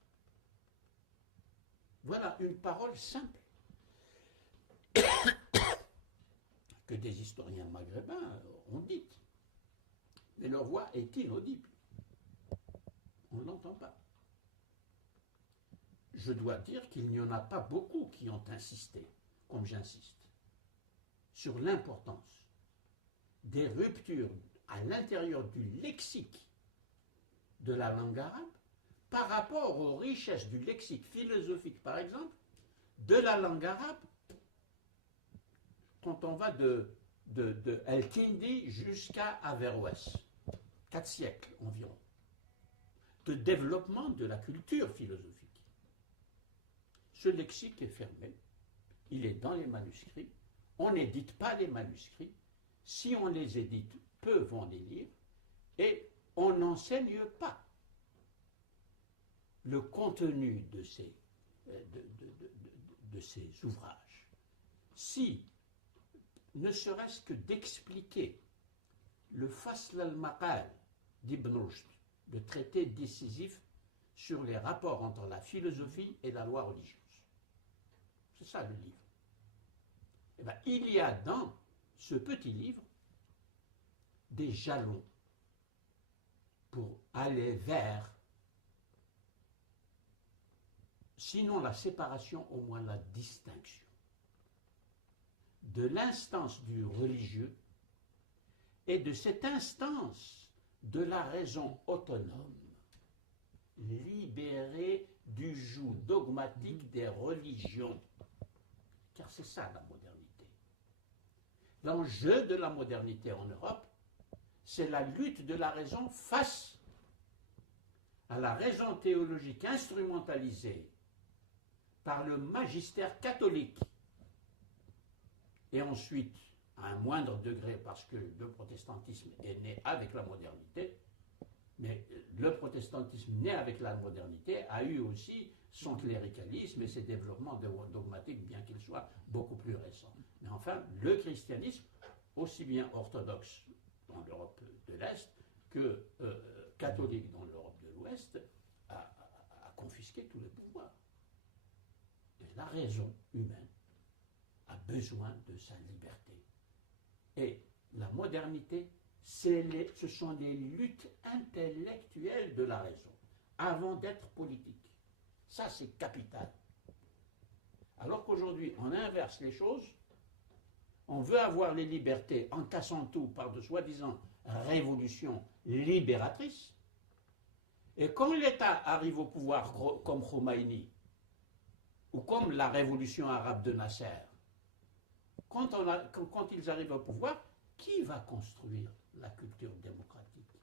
Voilà une parole simple que des historiens maghrébins ont dite, mais leur voix est inaudible. On ne l'entend pas. Je dois dire qu'il n'y en a pas beaucoup qui ont insisté, comme j'insiste, sur l'importance des ruptures à l'intérieur du lexique de la langue arabe par rapport aux richesses du lexique philosophique, par exemple, de la langue arabe, quand on va de El-Kindi jusqu'à Averroès, 4 siècles environ, de développement de la culture philosophique. Ce lexique est fermé, il est dans les manuscrits, on n'édite pas les manuscrits, si on les édite, peu vont les lire, et on n'enseigne pas le contenu de ces ouvrages. Si, ne serait-ce que d'expliquer le Fasl al-Maqal d'Ibn Rushd, le traité décisif sur les rapports entre la philosophie et la loi religieuse. C'est ça le livre. Eh bien, il y a dans ce petit livre des jalons pour aller vers, sinon la séparation, au moins la distinction de l'instance du religieux et de cette instance de la raison autonome, libérée du joug dogmatique des religions. Car c'est ça la modernité. L'enjeu de la modernité en Europe, c'est la lutte de la raison face à la raison théologique instrumentalisée par le magistère catholique et ensuite, à un moindre degré, parce que le protestantisme est né avec la modernité, mais le protestantisme né avec la modernité a eu aussi son cléricalisme et ses développements dogmatiques, bien qu'ils soient beaucoup plus récents. Mais enfin, le christianisme, aussi bien orthodoxe dans l'Europe de l'Est que catholique dans l'Europe de l'Ouest, a confisqué tous les pouvoirs. Et la raison humaine a besoin de sa liberté. Et la modernité, ce sont les luttes intellectuelles de la raison, avant d'être politiques. Ça, c'est capital. Alors qu'aujourd'hui, on inverse les choses, on veut avoir les libertés en cassant tout par de soi-disant révolutions libératrices, et quand l'État arrive au pouvoir comme Khomeini, ou comme la révolution arabe de Nasser, quand ils arrivent au pouvoir, qui va construire la culture démocratique?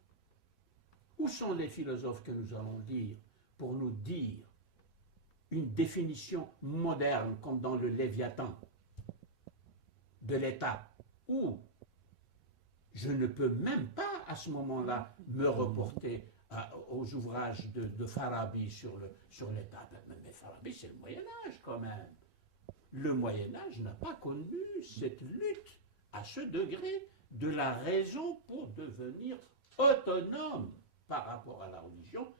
Où sont les philosophes que nous allons lire pour nous dire une définition moderne, comme dans le Léviathan, de l'État, où je ne peux même pas à ce moment-là me reporter aux ouvrages de Farabi sur l'État. Mais Farabi, c'est le Moyen-Âge quand même. Le Moyen-Âge n'a pas connu cette lutte à ce degré de la raison pour devenir autonome par rapport à la religion.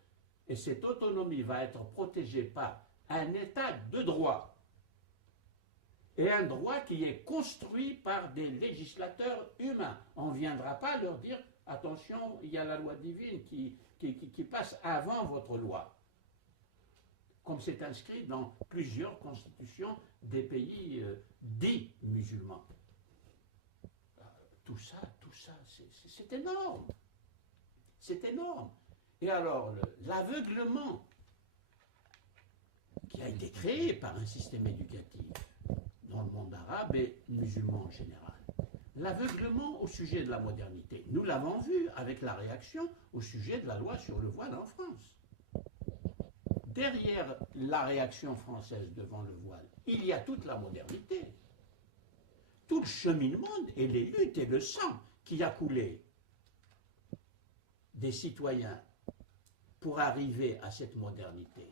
Et cette autonomie va être protégée par un État de droit et un droit qui est construit par des législateurs humains. On ne viendra pas leur dire attention, il y a la loi divine qui passe avant votre loi, comme c'est inscrit dans plusieurs constitutions des pays dits musulmans. Tout ça, c'est énorme. C'est énorme. Et alors, l'aveuglement qui a été créé par un système éducatif dans le monde arabe et musulman en général. L'aveuglement au sujet de la modernité. Nous l'avons vu avec la réaction au sujet de la loi sur le voile en France. Derrière la réaction française devant le voile, il y a toute la modernité. Tout le cheminement et les luttes et le sang qui a coulé des citoyens pour arriver à cette modernité,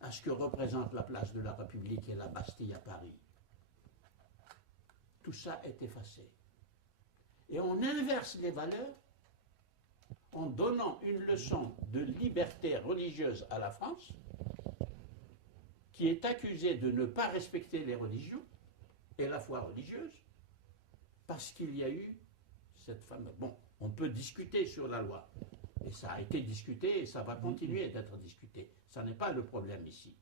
à ce que représente la place de la République et la Bastille à Paris. Tout ça est effacé. Et on inverse les valeurs en donnant une leçon de liberté religieuse à la France, qui est accusée de ne pas respecter les religions et la foi religieuse, parce qu'il y a eu cette fameuse... Bon, on peut discuter sur la loi, et ça a été discuté et ça va continuer d'être discuté. Ça n'est pas le problème ici.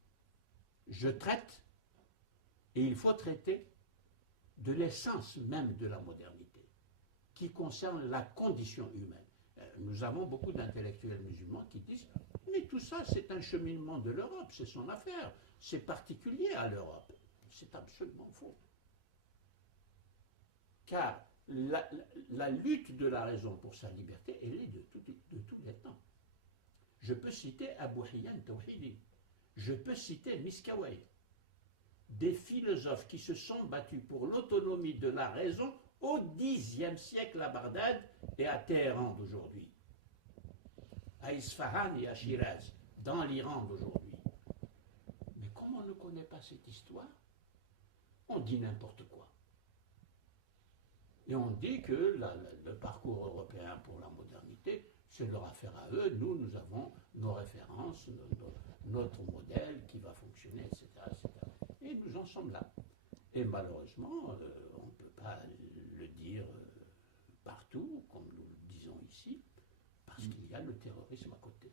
Je traite, et il faut traiter, de l'essence même de la modernité, qui concerne la condition humaine. Nous avons beaucoup d'intellectuels musulmans qui disent « Mais tout ça, c'est un cheminement de l'Europe, c'est son affaire, c'est particulier à l'Europe. » C'est absolument faux. Car la lutte de la raison pour sa liberté, elle est de tous les temps. Je peux citer Abu Hayyan Tawhidi, je peux citer Miskawayh, des philosophes qui se sont battus pour l'autonomie de la raison au Xe siècle à Bagdad et à Téhéran d'aujourd'hui, à Isfahan et à Shiraz, dans l'Iran d'aujourd'hui. Mais comme on ne connaît pas cette histoire, on dit n'importe quoi. Et on dit que le parcours européen pour la modernité, c'est leur affaire à eux. Nous avons nos références, notre modèle qui va fonctionner, etc., etc. Et nous en sommes là. Et malheureusement, on ne peut pas le dire partout, comme nous le disons ici, parce qu'il y a le terrorisme à côté.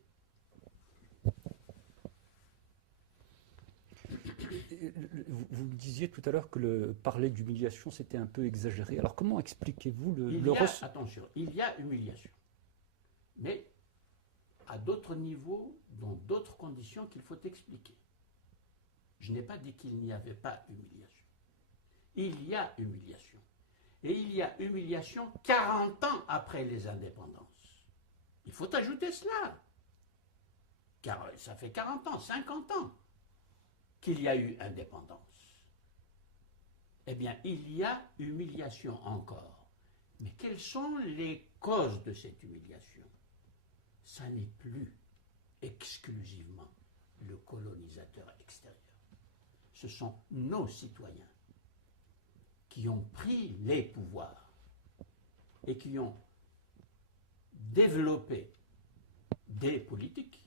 Vous me disiez tout à l'heure que parler d'humiliation, c'était un peu exagéré. Alors comment expliquez-vous Attention, il y a humiliation. Mais à d'autres niveaux, dans d'autres conditions qu'il faut expliquer. Je n'ai pas dit qu'il n'y avait pas humiliation. Il y a humiliation. Et il y a humiliation 40 ans après les indépendances. Il faut ajouter cela. Car ça fait 40 ans, 50 ans qu'il y a eu indépendance. Eh bien, il y a humiliation encore. Mais quelles sont les causes de cette humiliation? Ça n'est plus exclusivement le colonisateur extérieur. Ce sont nos citoyens qui ont pris les pouvoirs et qui ont développé des politiques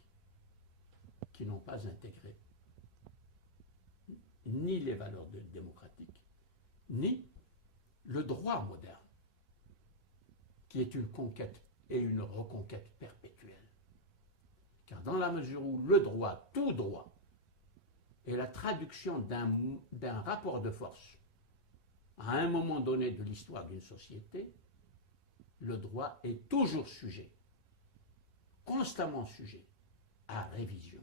qui n'ont pas intégré ni les valeurs démocratiques, ni le droit moderne, qui est une conquête et une reconquête perpétuelle. Car dans la mesure où le droit, tout droit, est la traduction d'un rapport de force à un moment donné de l'histoire d'une société, le droit est toujours sujet, constamment sujet, à révision,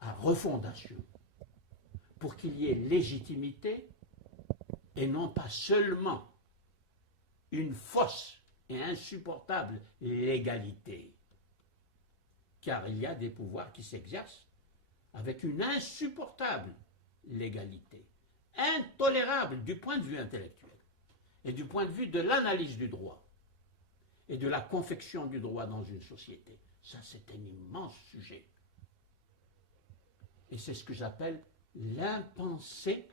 à refondation, pour qu'il y ait légitimité et non pas seulement une fausse et insupportable légalité. Car il y a des pouvoirs qui s'exercent avec une insupportable légalité, intolérable du point de vue intellectuel et du point de vue de l'analyse du droit et de la confection du droit dans une société. Ça, c'est un immense sujet. Et c'est ce que j'appelle l'impensé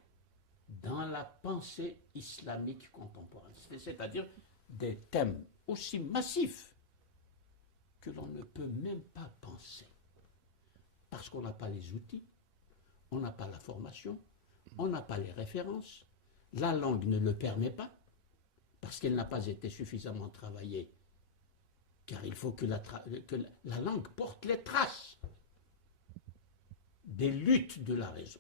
dans la pensée islamique contemporaine. C'est-à-dire des thèmes aussi massifs que l'on ne peut même pas penser. Parce qu'on n'a pas les outils, on n'a pas la formation, on n'a pas les références, la langue ne le permet pas, parce qu'elle n'a pas été suffisamment travaillée, car il faut que la langue porte les traces des luttes de la raison.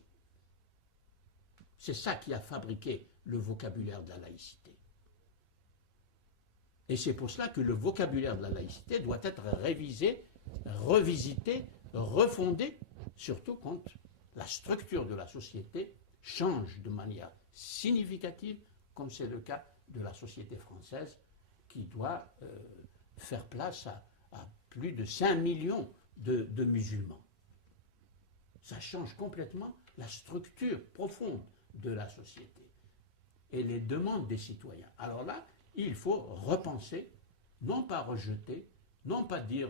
C'est ça qui a fabriqué le vocabulaire de la laïcité. Et c'est pour cela que le vocabulaire de la laïcité doit être révisé, revisité, refondé, surtout quand la structure de la société change de manière significative, comme c'est le cas de la société française, qui doit faire place à plus de 5 millions de musulmans. Ça change complètement la structure profonde de la société et les demandes des citoyens. Alors là, il faut repenser, non pas rejeter, non pas dire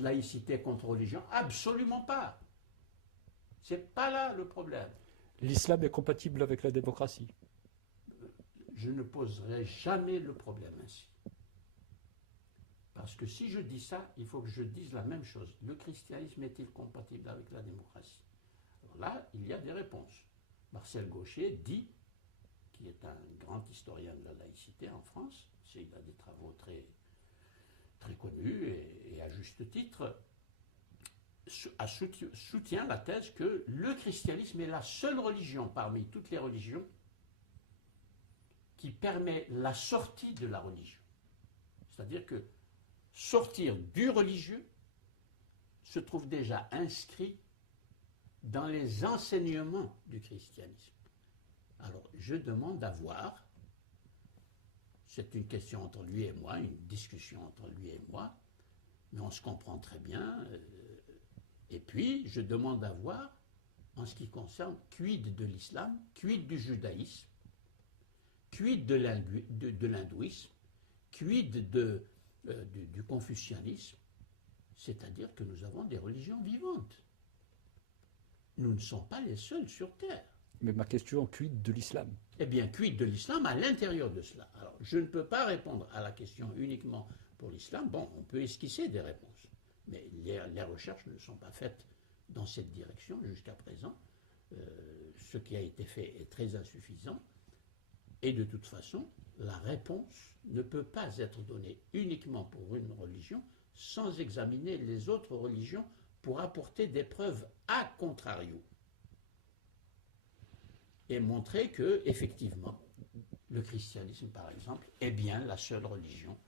laïcité contre religion, absolument pas. C'est pas là le problème. L'islam est compatible avec la démocratie? Je ne poserai jamais le problème ainsi. Parce que si je dis ça, il faut que je dise la même chose. Le christianisme est-il compatible avec la démocratie? Alors là, il y a des réponses. Marcel Gauchet dit, qui est un grand historien de la laïcité en France, il a des travaux très, très connus et à juste titre, soutient la thèse que le christianisme est la seule religion parmi toutes les religions qui permet la sortie de la religion. C'est-à-dire que sortir du religieux se trouve déjà inscrit dans les enseignements du christianisme. Alors, je demande à voir, c'est une question entre lui et moi, une discussion entre lui et moi, mais on se comprend très bien. Et puis, je demande à voir, en ce qui concerne, quid de l'islam, quid du judaïsme, quid de l'hindouisme, quid du confucianisme, c'est-à-dire que nous avons des religions vivantes. Nous ne sommes pas les seuls sur Terre. Mais ma question, quid de l'islam? Eh bien, quid de l'islam à l'intérieur de cela? Alors, je ne peux pas répondre à la question uniquement pour l'islam. Bon, on peut esquisser des réponses, mais les recherches ne sont pas faites dans cette direction jusqu'à présent. Ce qui a été fait est très insuffisant. Et de toute façon, la réponse ne peut pas être donnée uniquement pour une religion sans examiner les autres religions pour apporter des preuves a contrario. Et montrer que, effectivement, le christianisme, par exemple, est bien la seule religion.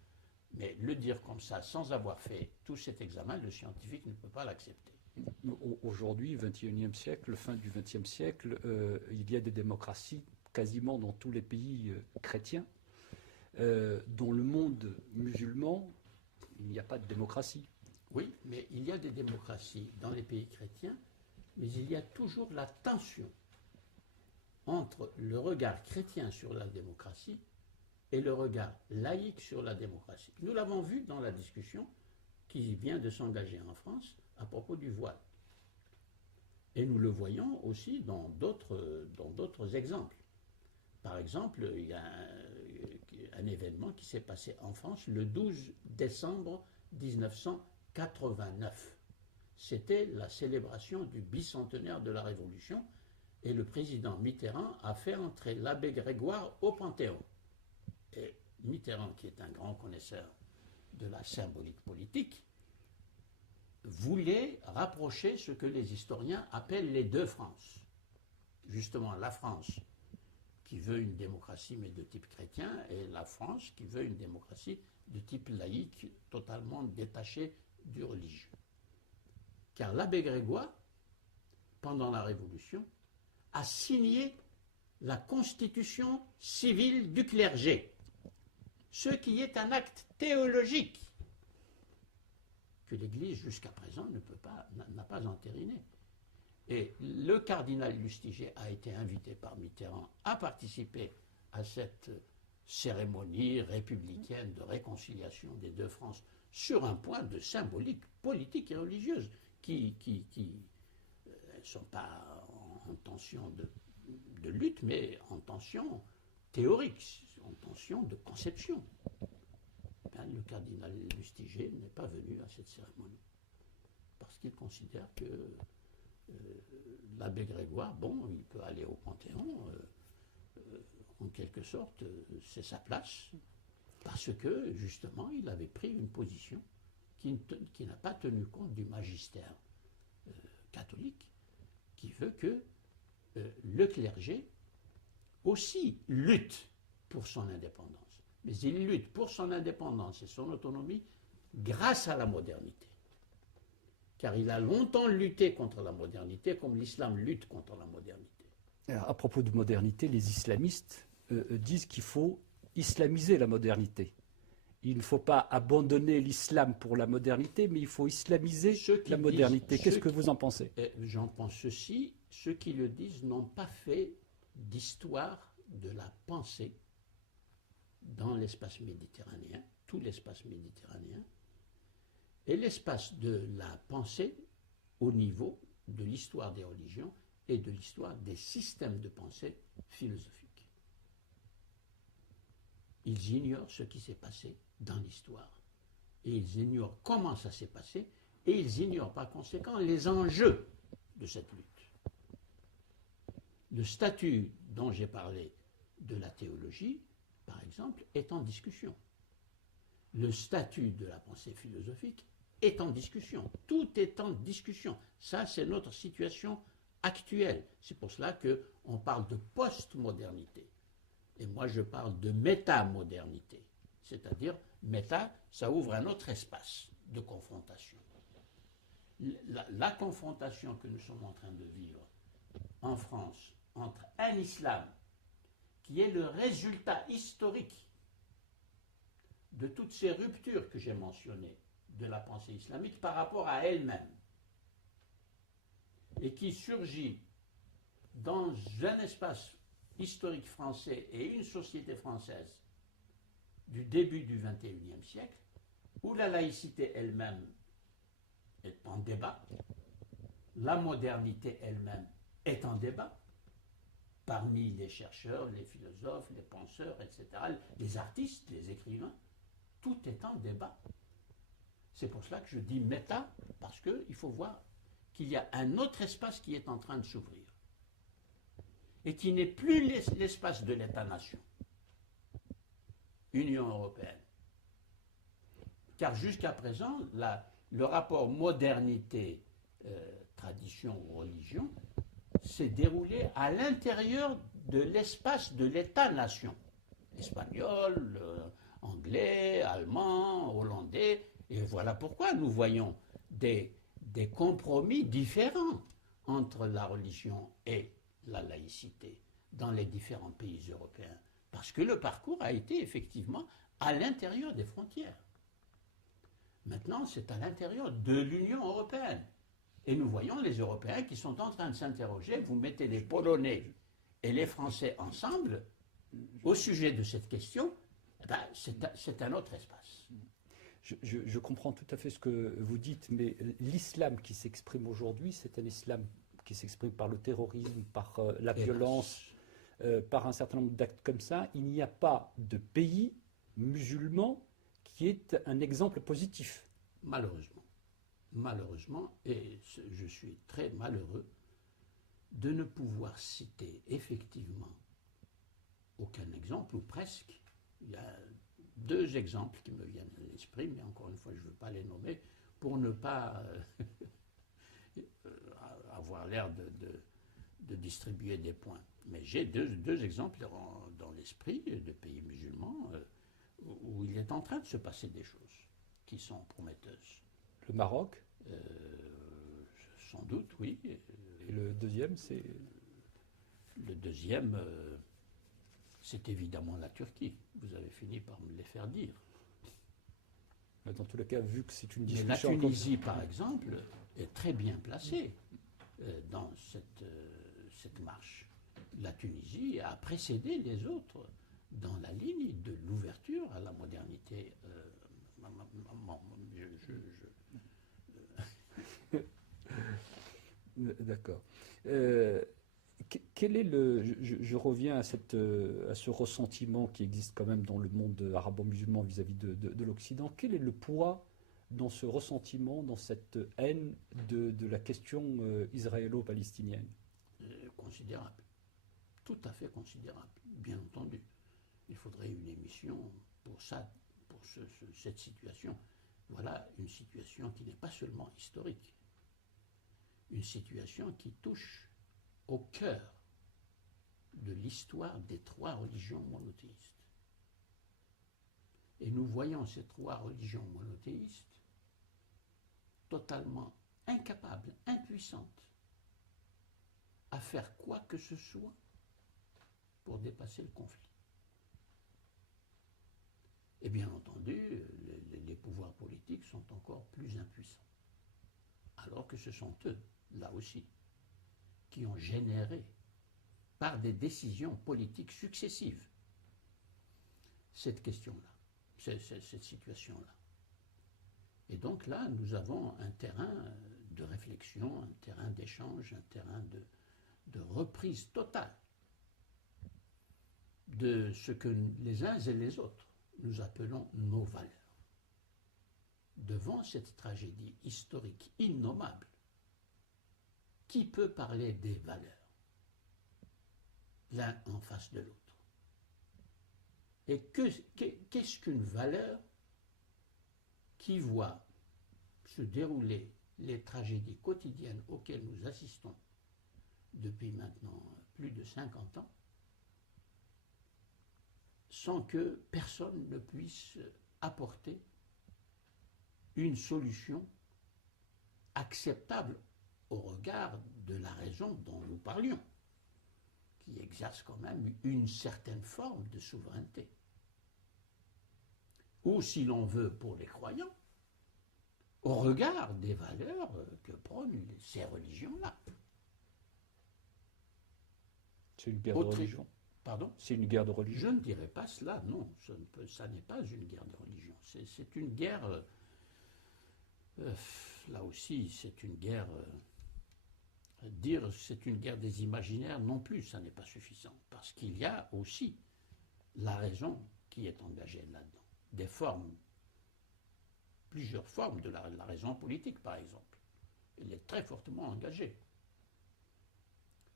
Mais le dire comme ça, sans avoir fait tout cet examen, le scientifique ne peut pas l'accepter. Aujourd'hui, 21e siècle, fin du 20e siècle, il y a des démocraties quasiment dans tous les pays chrétiens. Dans le monde musulman, il n'y a pas de démocratie. Oui, mais il y a des démocraties dans les pays chrétiens, mais il y a toujours la tension entre le regard chrétien sur la démocratie et le regard laïque sur la démocratie. Nous l'avons vu dans la discussion qui vient de s'engager en France à propos du voile. Et nous le voyons aussi dans d'autres exemples. Par exemple, il y a un événement qui s'est passé en France le 12 décembre 1989. C'était la célébration du bicentenaire de la Révolution et le président Mitterrand a fait entrer l'abbé Grégoire au Panthéon. Et Mitterrand, qui est un grand connaisseur de la symbolique politique, voulait rapprocher ce que les historiens appellent les deux France. Justement, la France qui veut une démocratie mais de type chrétien et la France qui veut une démocratie de type laïque totalement détachée du religieux. Car l'abbé Grégoire, pendant la Révolution, a signé la constitution civile du clergé, ce qui est un acte théologique que l'Église jusqu'à présent n'a pas entériné. Et le cardinal Lustiger a été invité par Mitterrand à participer à cette cérémonie républicaine de réconciliation des deux France sur un point de symbolique politique et religieuse qui ne sont pas en tension de lutte, mais en tension théorique, en tension de conception. Ben, le cardinal Lustiger n'est pas venu à cette cérémonie parce qu'il considère que l'abbé Grégoire, bon, il peut aller au Panthéon, en quelque sorte, c'est sa place, parce que, justement, il avait pris une position qui n'a pas tenu compte du magistère catholique, qui veut que le clergé aussi lutte pour son indépendance. Mais il lutte pour son indépendance et son autonomie grâce à la modernité. Car il a longtemps lutté contre la modernité, comme l'islam lutte contre la modernité. Alors, à propos de modernité, les islamistes disent qu'il faut islamiser la modernité. Il ne faut pas abandonner l'islam pour la modernité, mais il faut islamiser la modernité. Qu'est-ce que vous en pensez? J'en pense ceci. Ceux qui le disent n'ont pas fait d'histoire de la pensée dans l'espace méditerranéen, tout l'espace méditerranéen, et l'espace de la pensée au niveau de l'histoire des religions et de l'histoire des systèmes de pensée philosophiques. Ils ignorent ce qui s'est passé dans l'histoire. Et ils ignorent comment ça s'est passé, et ils ignorent par conséquent les enjeux de cette lutte. Le statut dont j'ai parlé de la théologie, par exemple, est en discussion. Le statut de la pensée philosophique est en discussion. Tout est en discussion. Ça, c'est notre situation actuelle. C'est pour cela qu'on parle de postmodernité. Et moi, je parle de métamodernité. C'est-à-dire, méta, ça ouvre un autre espace de confrontation. La confrontation que nous sommes en train de vivre en France entre un islam qui est le résultat historique de toutes ces ruptures que j'ai mentionnées de la pensée islamique par rapport à elle-même et qui surgit dans un espace historique français et une société française du début du XXIe siècle, où la laïcité elle-même est en débat, la modernité elle-même est en débat, parmi les chercheurs, les philosophes, les penseurs, etc., les artistes, les écrivains, tout est en débat. C'est pour cela que je dis méta, parce qu'il faut voir qu'il y a un autre espace qui est en train de s'ouvrir, et qui n'est plus l'espace de l'État-nation, Union européenne. Car jusqu'à présent, le rapport modernité, tradition ou religion s'est déroulé à l'intérieur de l'espace de l'État-nation. Espagnol, anglais, allemand, hollandais. Et voilà pourquoi nous voyons des compromis différents entre la religion et la laïcité dans les différents pays européens. Parce que le parcours a été effectivement à l'intérieur des frontières. Maintenant, c'est à l'intérieur de l'Union européenne. Et nous voyons les Européens qui sont en train de s'interroger. Vous mettez les Polonais et les Français ensemble au sujet de cette question, c'est un autre espace. Je comprends tout à fait ce que vous dites, mais l'islam qui s'exprime aujourd'hui, c'est un islam qui s'exprime par le terrorisme, par la violence, par un certain nombre d'actes comme ça. Il n'y a pas de pays musulman qui est un exemple positif. Malheureusement. Malheureusement, et je suis très malheureux de ne pouvoir citer effectivement aucun exemple, ou presque. Il y a 2 exemples qui me viennent à l'esprit, mais encore une fois, je ne veux pas les nommer, pour ne pas avoir l'air de distribuer des points. Mais j'ai deux exemples dans l'esprit de pays musulmans où il est en train de se passer des choses qui sont prometteuses. Le Maroc? Sans doute, oui. Et le deuxième, c'est? Le deuxième, c'est évidemment la Turquie. Vous avez fini par me les faire dire. Dans tous les cas, vu que c'est une Mais discussion... la Tunisie, par exemple, est très bien placée dans cette marche. La Tunisie a précédé les autres dans la ligne de l'ouverture à la modernité. D'accord. Quel est je reviens à ce ressentiment qui existe quand même dans le monde arabo-musulman vis-à-vis de l'Occident. Quel est le poids dans ce ressentiment, dans cette haine de la question israélo-palestinienne? Considérable, tout à fait considérable, bien entendu. Il faudrait une émission pour ça, pour cette situation. Voilà une situation qui n'est pas seulement historique, une situation qui touche au cœur de l'histoire des trois religions monothéistes. Et nous voyons ces trois religions monothéistes totalement incapables, impuissantes à faire quoi que ce soit pour dépasser le conflit. Et bien entendu, les pouvoirs politiques sont encore plus impuissants. Alors que ce sont eux, là aussi, qui ont généré, par des décisions politiques successives, cette question-là, cette situation-là. Et donc là, nous avons un terrain de réflexion, un terrain d'échange, un terrain de reprise totale de ce que les uns et les autres nous appelons nos valeurs. Devant cette tragédie historique innommable, qui peut parler des valeurs, l'un en face de l'autre? Et qu'est-ce qu'une valeur qui voit se dérouler les tragédies quotidiennes auxquelles nous assistons depuis maintenant plus de 50 ans, sans que personne ne puisse apporter une solution acceptable au regard de la raison dont nous parlions, qui exerce quand même une certaine forme de souveraineté. Ou, si l'on veut, pour les croyants, au regard des valeurs que prônent ces religions-là. C'est une guerre de religion. Pardon ? C'est une guerre de religion. Je ne dirais pas cela, non. Ça n'est pas une guerre de religion. C'est une guerre... là aussi, c'est une guerre... dire c'est une guerre des imaginaires non plus, ça n'est pas suffisant. Parce qu'il y a aussi la raison qui est engagée là-dedans. Des formes, plusieurs formes de la raison politique, par exemple. Elle est très fortement engagée.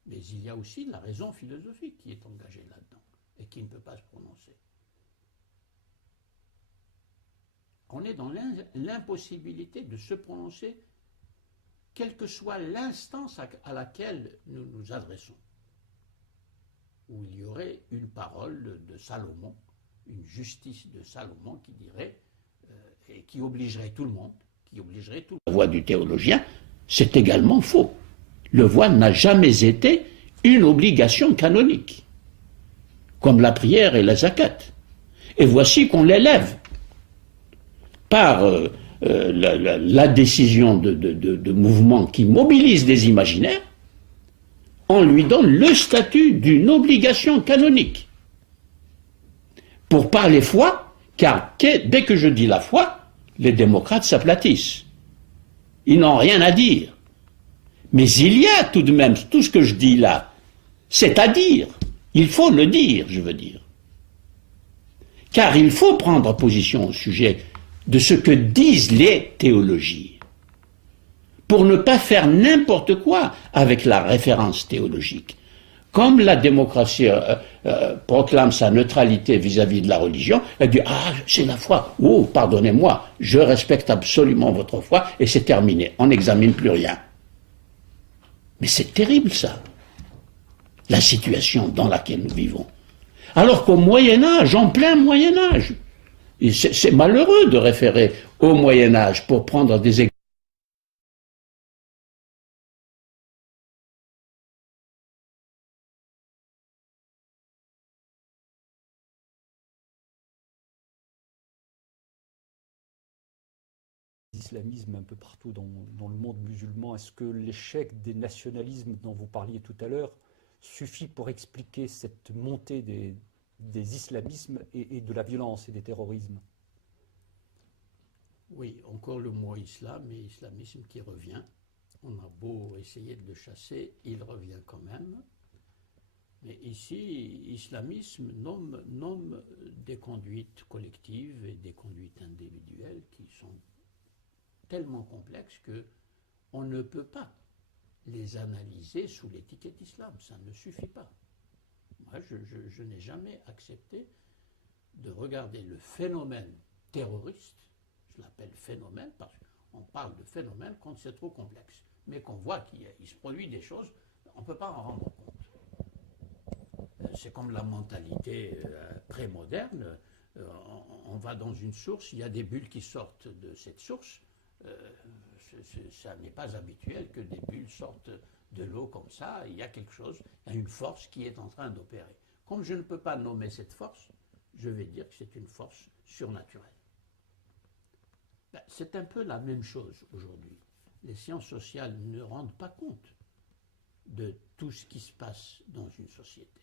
Mais il y a aussi la raison philosophique qui est engagée là-dedans et qui ne peut pas se prononcer. On est dans l'impossibilité de se prononcer, quelle que soit l'instance à laquelle nous nous adressons, où il y aurait une parole de Salomon, une justice de Salomon qui dirait, et qui obligerait tout le monde, La voix du théologien, c'est également faux. Le voile n'a jamais été une obligation canonique, comme la prière et la zakat. Et voici qu'on l'élève par la décision de mouvements qui mobilisent des imaginaires, on lui donne le statut d'une obligation canonique. Pour parler foi, car dès que je dis la foi, les démocrates s'aplatissent. Ils n'ont rien à dire. Mais il y a tout de même, tout ce que je dis là, c'est à dire. Il faut le dire, je veux dire. Car il faut prendre position au sujet de ce que disent les théologies, pour ne pas faire n'importe quoi avec la référence théologique. Comme la démocratie proclame sa neutralité vis-à-vis de la religion, elle dit « Ah, c'est la foi. Oh, pardonnez-moi, je respecte absolument votre foi et c'est terminé. On n'examine plus rien. » Mais c'est terrible ça, la situation dans laquelle nous vivons. Alors qu'au Moyen-Âge, en plein Moyen-Âge, c'est malheureux de référer au Moyen-Âge pour prendre des exemples. L'islamisme un peu partout dans le monde musulman. Est-ce que l'échec des nationalismes dont vous parliez tout à l'heure suffit pour expliquer cette montée des islamismes et de la violence et des terrorismes? Oui, encore le mot islam et islamisme qui revient. On a beau essayer de le chasser, il revient quand même. Mais ici, islamisme nomme des conduites collectives et des conduites individuelles qui sont tellement complexes qu'on ne peut pas les analyser sous l'étiquette islam. Ça ne suffit pas. Moi, je n'ai jamais accepté de regarder le phénomène terroriste, je l'appelle phénomène parce qu'on parle de phénomène quand c'est trop complexe, mais qu'on voit qu'il se produit des choses, on ne peut pas en rendre compte. C'est comme la mentalité pré-moderne. On va dans une source, il y a des bulles qui sortent de cette source. Ça n'est pas habituel que des bulles sortent de l'eau comme ça. Il y a quelque chose, il y a une force qui est en train d'opérer. Comme je ne peux pas nommer cette force, je vais dire que c'est une force surnaturelle. C'est un peu la même chose aujourd'hui. Les sciences sociales ne rendent pas compte de tout ce qui se passe dans une société.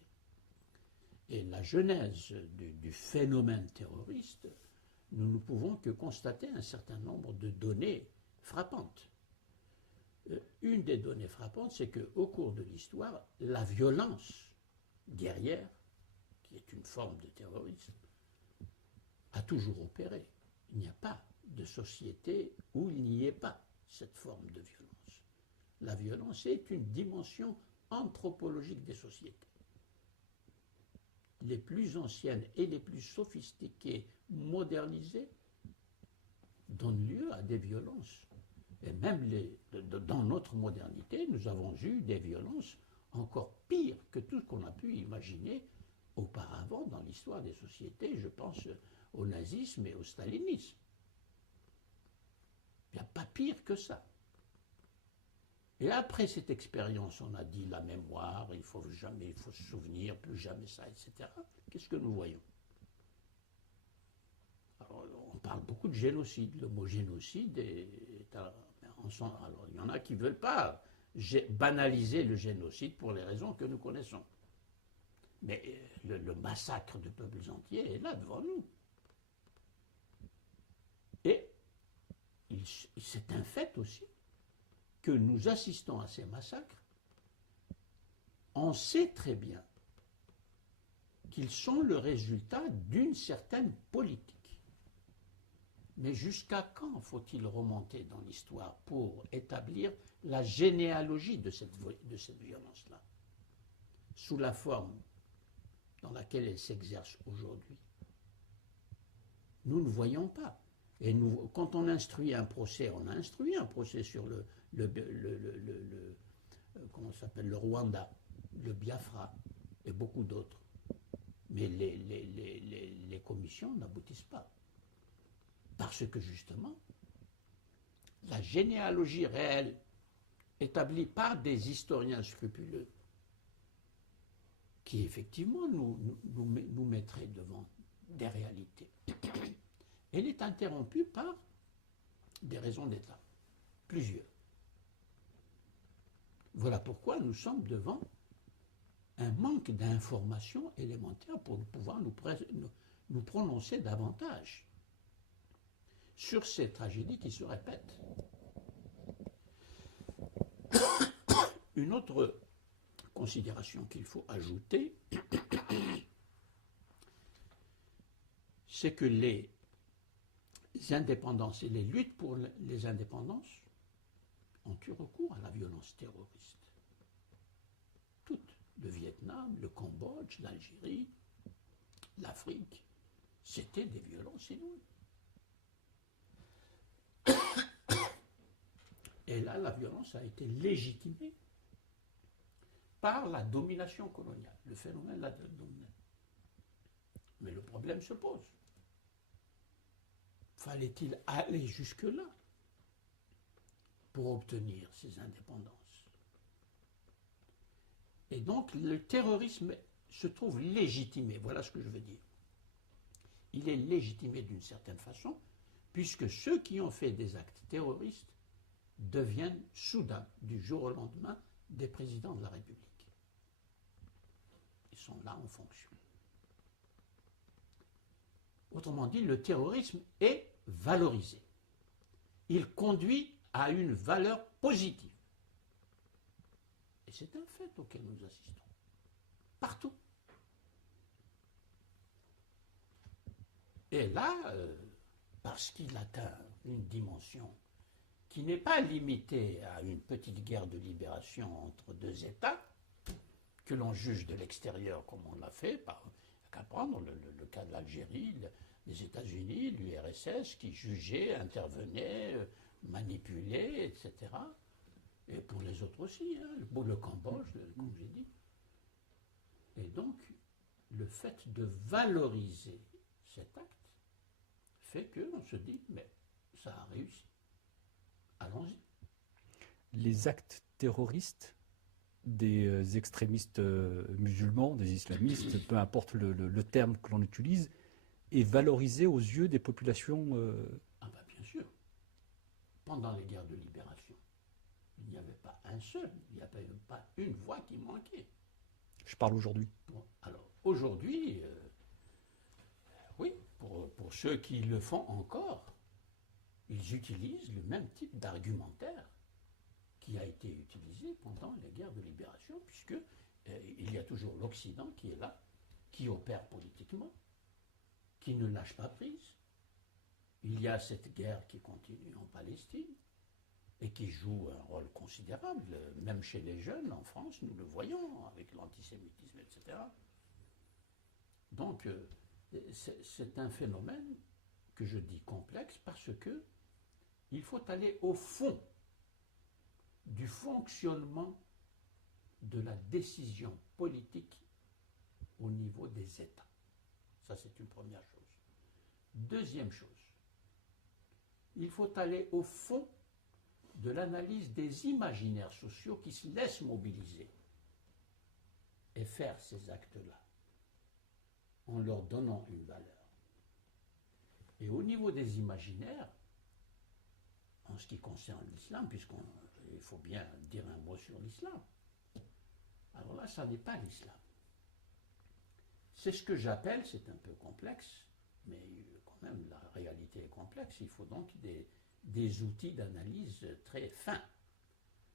Et la genèse du phénomène terroriste, nous ne pouvons que constater un certain nombre de données frappantes. Une des données frappantes, c'est qu'au cours de l'histoire, la violence guerrière, qui est une forme de terrorisme, a toujours opéré. Il n'y a pas de société où il n'y ait pas cette forme de violence. La violence est une dimension anthropologique des sociétés. Les plus anciennes et les plus sophistiquées, modernisées, donnent lieu à des violences. Et même dans notre modernité, nous avons eu des violences encore pires que tout ce qu'on a pu imaginer auparavant dans l'histoire des sociétés. Je pense au nazisme et au stalinisme. Il n'y a pas pire que ça. Et après cette expérience, on a dit la mémoire, il faut se souvenir, plus jamais ça, etc. Qu'est-ce que nous voyons? Alors, on parle beaucoup de génocide. Le mot génocide alors, il y en a qui ne veulent pas banaliser le génocide pour les raisons que nous connaissons. Mais le massacre de peuples entiers est là devant nous. Et c'est un fait aussi que nous assistons à ces massacres. On sait très bien qu'ils sont le résultat d'une certaine politique. Mais jusqu'à quand faut-il remonter dans l'histoire pour établir la généalogie de cette violence-là, sous la forme dans laquelle elle s'exerce aujourd'hui? Nous ne voyons pas. Et quand on instruit un procès, on a instruit un procès sur comment ça s'appelle, le Rwanda, le Biafra et beaucoup d'autres. Mais les commissions n'aboutissent pas. Parce que justement, la généalogie réelle établie par des historiens scrupuleux, qui effectivement nous mettraient devant des réalités, elle est interrompue par des raisons d'État, plusieurs. Voilà pourquoi nous sommes devant un manque d'informations élémentaires pour pouvoir nous prononcer davantage sur ces tragédies qui se répètent. Une autre considération qu'il faut ajouter, c'est que les indépendances et les luttes pour les indépendances ont eu recours à la violence terroriste. Toutes. Le Vietnam, le Cambodge, l'Algérie, l'Afrique, c'était des violences inouïes. Et là, la violence a été légitimée par la domination coloniale, le phénomène de la domination. Mais le problème se pose. Fallait-il aller jusque-là pour obtenir ces indépendances? Et donc, le terrorisme se trouve légitimé. Voilà ce que je veux dire. Il est légitimé d'une certaine façon, puisque ceux qui ont fait des actes terroristes deviennent soudain, du jour au lendemain, des présidents de la République. Ils sont là en fonction. Autrement dit, le terrorisme est valorisé. Il conduit à une valeur positive. Et c'est un fait auquel nous assistons. Partout. Et là, parce qu'il atteint une dimension qui n'est pas limitée à une petite guerre de libération entre deux États, que l'on juge de l'extérieur comme on l'a fait, par qu'à prendre le cas de l'Algérie, les États-Unis, l'URSS, qui jugeaient, intervenaient, manipulaient, etc. Et pour les autres aussi, hein, le Cambodge, comme j'ai dit. Et donc, le fait de valoriser cet acte fait qu'on se dit, mais ça a réussi. Allons-y. Les actes terroristes des extrémistes musulmans, des islamistes, peu importe le terme que l'on utilise, est valorisé aux yeux des populations. Ah ben bien sûr. Pendant les guerres de libération, il n'y avait pas un seul, il n'y avait pas une voix qui manquait. Je parle aujourd'hui. Bon, alors aujourd'hui, oui, pour ceux qui le font encore, ils utilisent le même type d'argumentaire qui a été utilisé pendant les guerres de libération, puisque il y a toujours l'Occident qui est là, qui opère politiquement, qui ne lâche pas prise. Il y a cette guerre qui continue en Palestine et qui joue un rôle considérable, même chez les jeunes en France, nous le voyons avec l'antisémitisme, etc. Donc, c'est un phénomène que je dis complexe parce que il faut aller au fond du fonctionnement de la décision politique au niveau des États. Ça, c'est une première chose. Deuxième chose, il faut aller au fond de l'analyse des imaginaires sociaux qui se laissent mobiliser et faire ces actes-là en leur donnant une valeur. Et au niveau des imaginaires, en ce qui concerne l'islam, puisqu'il faut bien dire un mot sur l'islam, alors là, ça n'est pas l'islam. C'est ce que j'appelle, c'est un peu complexe, mais quand même la réalité est complexe, il faut donc des outils d'analyse très fins.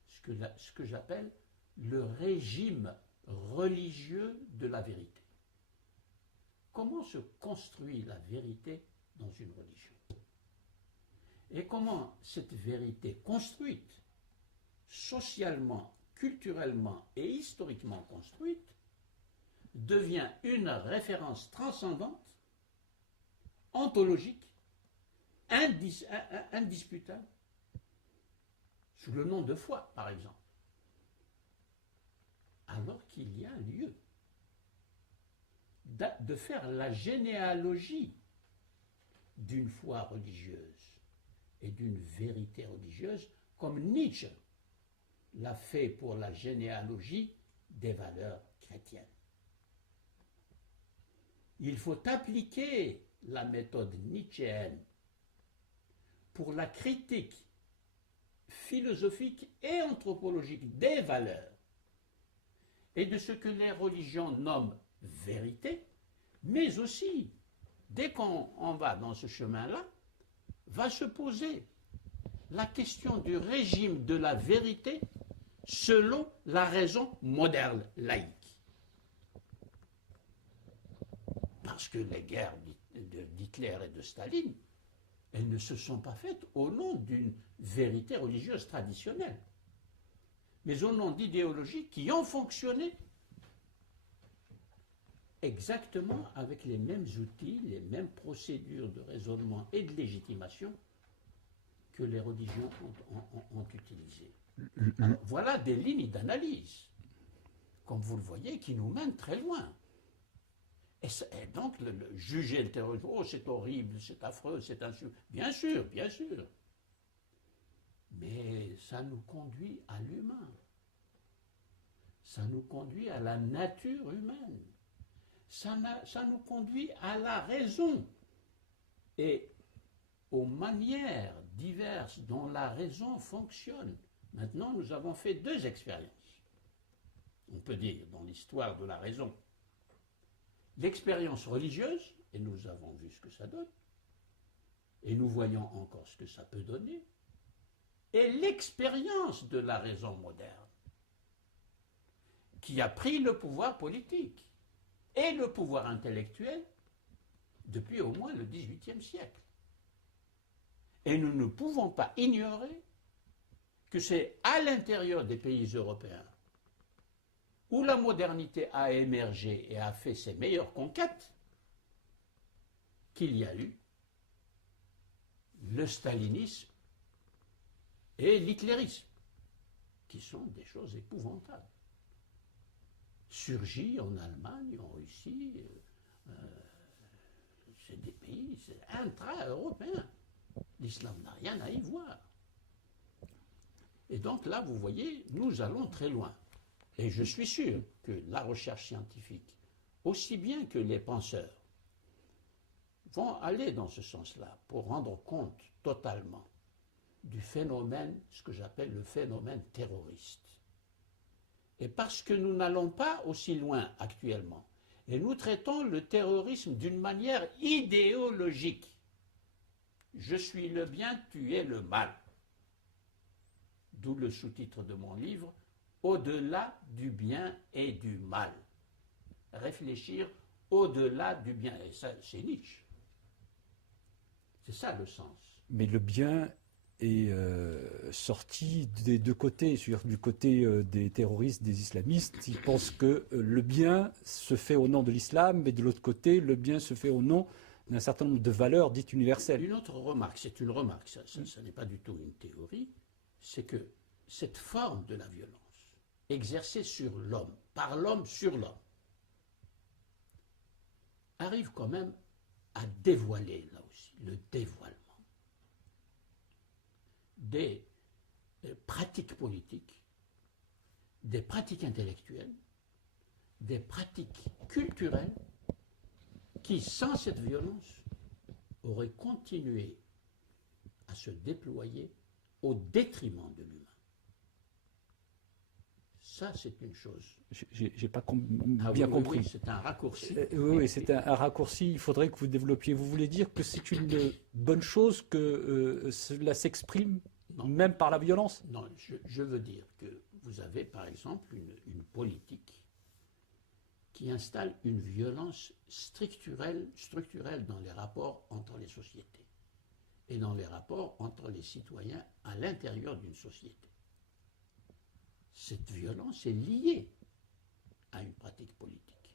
Ce que j'appelle le régime religieux de la vérité. Comment se construit la vérité dans une religion? Et comment cette vérité construite, socialement, culturellement et historiquement construite, devient une référence transcendante, ontologique, indisputable, sous le nom de foi, par exemple, alors qu'il y a lieu de faire la généalogie d'une foi religieuse et d'une vérité religieuse, comme Nietzsche l'a fait pour la généalogie des valeurs chrétiennes. Il faut appliquer la méthode nietzschéenne pour la critique philosophique et anthropologique des valeurs et de ce que les religions nomment vérité, mais aussi, dès qu'on va dans ce chemin-là, va se poser la question du régime de la vérité selon la raison moderne laïque. Parce que les guerres d'Hitler et de Staline, elles ne se sont pas faites au nom d'une vérité religieuse traditionnelle, mais au nom d'idéologies qui ont fonctionné exactement avec les mêmes outils, les mêmes procédures de raisonnement et de légitimation que les religions ont utilisées. Alors, voilà des lignes d'analyse, comme vous le voyez, qui nous mènent très loin. Et donc, juger le terrorisme, oh c'est horrible, c'est affreux, c'est insultant, bien sûr, bien sûr. Mais ça nous conduit à l'humain. Ça nous conduit à la nature humaine. Ça nous conduit à la raison et aux manières diverses dont la raison fonctionne. Maintenant, nous avons fait 2 expériences, on peut dire, dans l'histoire de la raison. L'expérience religieuse, et nous avons vu ce que ça donne, et nous voyons encore ce que ça peut donner, et l'expérience de la raison moderne, qui a pris le pouvoir politique et le pouvoir intellectuel depuis au moins le XVIIIe siècle. Et nous ne pouvons pas ignorer que c'est à l'intérieur des pays européens où la modernité a émergé et a fait ses meilleures conquêtes qu'il y a eu le stalinisme et l'hitlérisme, qui sont des choses épouvantables. Surgit en Allemagne, en Russie, c'est des pays, c'est intra-européens. L'islam n'a rien à y voir. Et donc là, vous voyez, nous allons très loin. Et je suis sûr que la recherche scientifique, aussi bien que les penseurs, vont aller dans ce sens-là pour rendre compte totalement du phénomène, ce que j'appelle le phénomène terroriste. Et parce que nous n'allons pas aussi loin actuellement, et nous traitons le terrorisme d'une manière idéologique. Je suis le bien, tu es le mal. D'où le sous-titre de mon livre, Au-delà du bien et du mal. Réfléchir au-delà du bien. Et ça, c'est Nietzsche. C'est ça le sens. Mais le bien est sorti des deux côtés, c'est-à-dire du côté des terroristes, des islamistes. Ils pensent que le bien se fait au nom de l'islam, mais de l'autre côté, le bien se fait au nom d'un certain nombre de valeurs dites universelles. Une autre remarque, c'est une remarque, ça n'est pas du tout une théorie, c'est que cette forme de la violence, exercée sur l'homme, par l'homme sur l'homme, arrive quand même à dévoiler, là aussi, le dévoilement des pratiques politiques, des pratiques intellectuelles, des pratiques culturelles qui, sans cette violence, auraient continué à se déployer au détriment de l'humain. Ça, c'est une chose. J'ai pas bien compris. Oui, c'est un raccourci. Oui, c'est un raccourci. Il faudrait que vous développiez. Vous voulez dire que c'est une bonne chose que cela s'exprime même par la violence? Non, je veux dire que vous avez, par exemple, une politique qui installe une violence structurelle dans les rapports entre les sociétés et dans les rapports entre les citoyens à l'intérieur d'une société. Cette violence est liée à une pratique politique.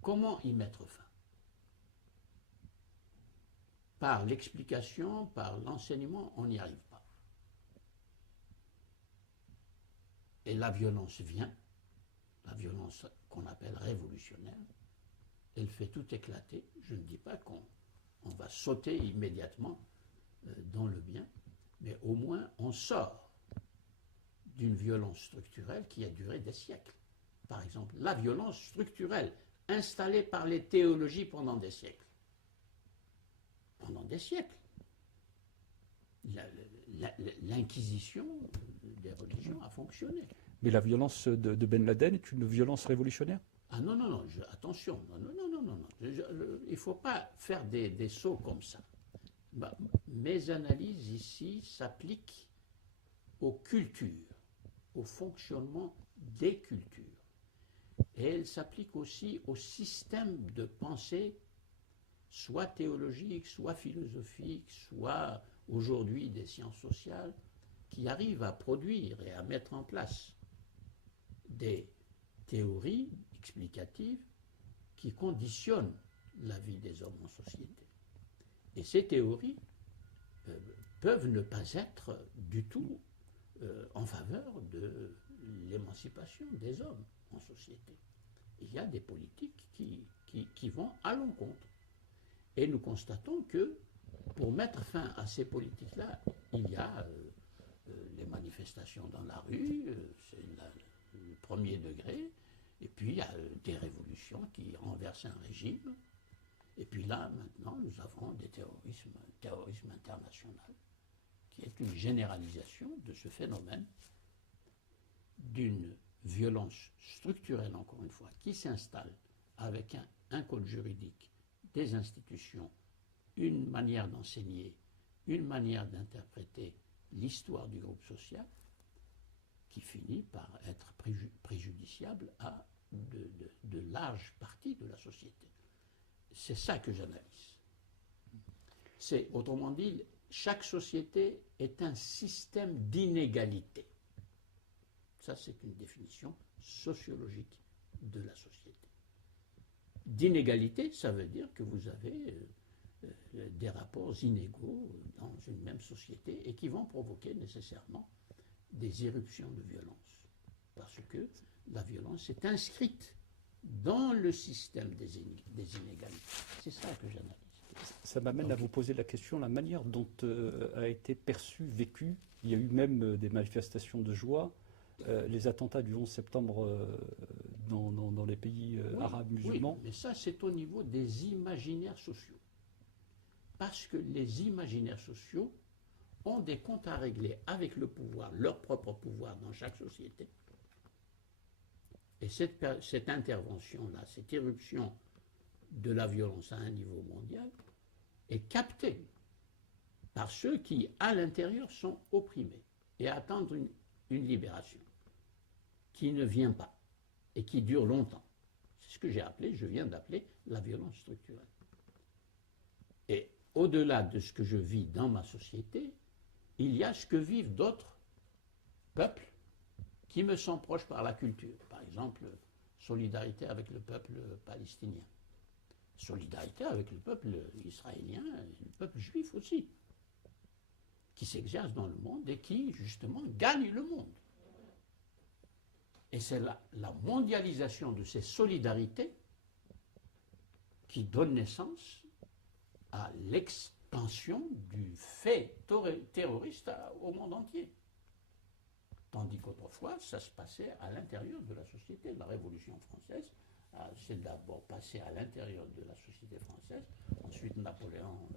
Comment y mettre fin? Par l'explication, par l'enseignement, on n'y arrive pas. Et la violence vient, la violence qu'on appelle révolutionnaire, elle fait tout éclater. Je ne dis pas qu'on va sauter immédiatement dans le bien, mais au moins on sort d'une violence structurelle qui a duré des siècles. Par exemple, la violence structurelle installée par les théologies pendant des siècles. Pendant des siècles. L'inquisition des religions a fonctionné. Mais la violence de Ben Laden est une violence révolutionnaire? Ah non, attention, non. Il ne faut pas faire des sauts comme ça. Mes analyses ici s'appliquent aux cultures, au fonctionnement des cultures. Et elles s'appliquent aussi au système de pensée, soit théologique, soit philosophique, soit aujourd'hui des sciences sociales, qui arrivent à produire et à mettre en place des théories explicatives qui conditionnent la vie des hommes en société. Et ces théories peuvent ne pas être du tout en faveur de l'émancipation des hommes en société. Il y a des politiques qui vont à l'encontre. Et nous constatons que pour mettre fin à ces politiques-là, il y a les manifestations dans la rue, c'est le premier degré, et puis il y a des révolutions qui renversent un régime, et puis là, maintenant, nous avons des terrorisme international, qui est une généralisation de ce phénomène d'une violence structurelle, encore une fois, qui s'installe avec un code juridique, des institutions, une manière d'enseigner, une manière d'interpréter l'histoire du groupe social, qui finit par être préjudiciable à de larges parties de la société. C'est ça que j'analyse. C'est, autrement dit, chaque société est un système d'inégalité. Ça, c'est une définition sociologique de la société. D'inégalité, ça veut dire que vous avez des rapports inégaux dans une même société et qui vont provoquer nécessairement des éruptions de violence. Parce que la violence est inscrite dans le système des inégalités. C'est ça que j'analyse. Ça m'amène à vous poser la question, la manière dont a été perçu, vécu. Il y a eu même des manifestations de joie. Les attentats du 11 septembre dans les pays arabes musulmans. Oui, mais ça, c'est au niveau des imaginaires sociaux. Parce que les imaginaires sociaux ont des comptes à régler avec le pouvoir, leur propre pouvoir dans chaque société. Et cette intervention-là, cette éruption de la violence à un niveau mondial est captée par ceux qui, à l'intérieur, sont opprimés et attendent une libération qui ne vient pas et qui dure longtemps. C'est ce que je viens d'appeler la violence structurelle. Et au-delà de ce que je vis dans ma société, il y a ce que vivent d'autres peuples qui me sont proches par la culture. Par exemple, solidarité avec le peuple palestinien. Solidarité avec le peuple israélien et le peuple juif aussi, qui s'exerce dans le monde et qui, justement, gagne le monde. Et c'est la mondialisation de ces solidarités qui donne naissance à l'expansion du fait terroriste au monde entier. Tandis qu'autrefois, ça se passait à l'intérieur de la société. La Révolution française, c'est d'abord passé à l'intérieur de la société française. Ensuite, Napoléon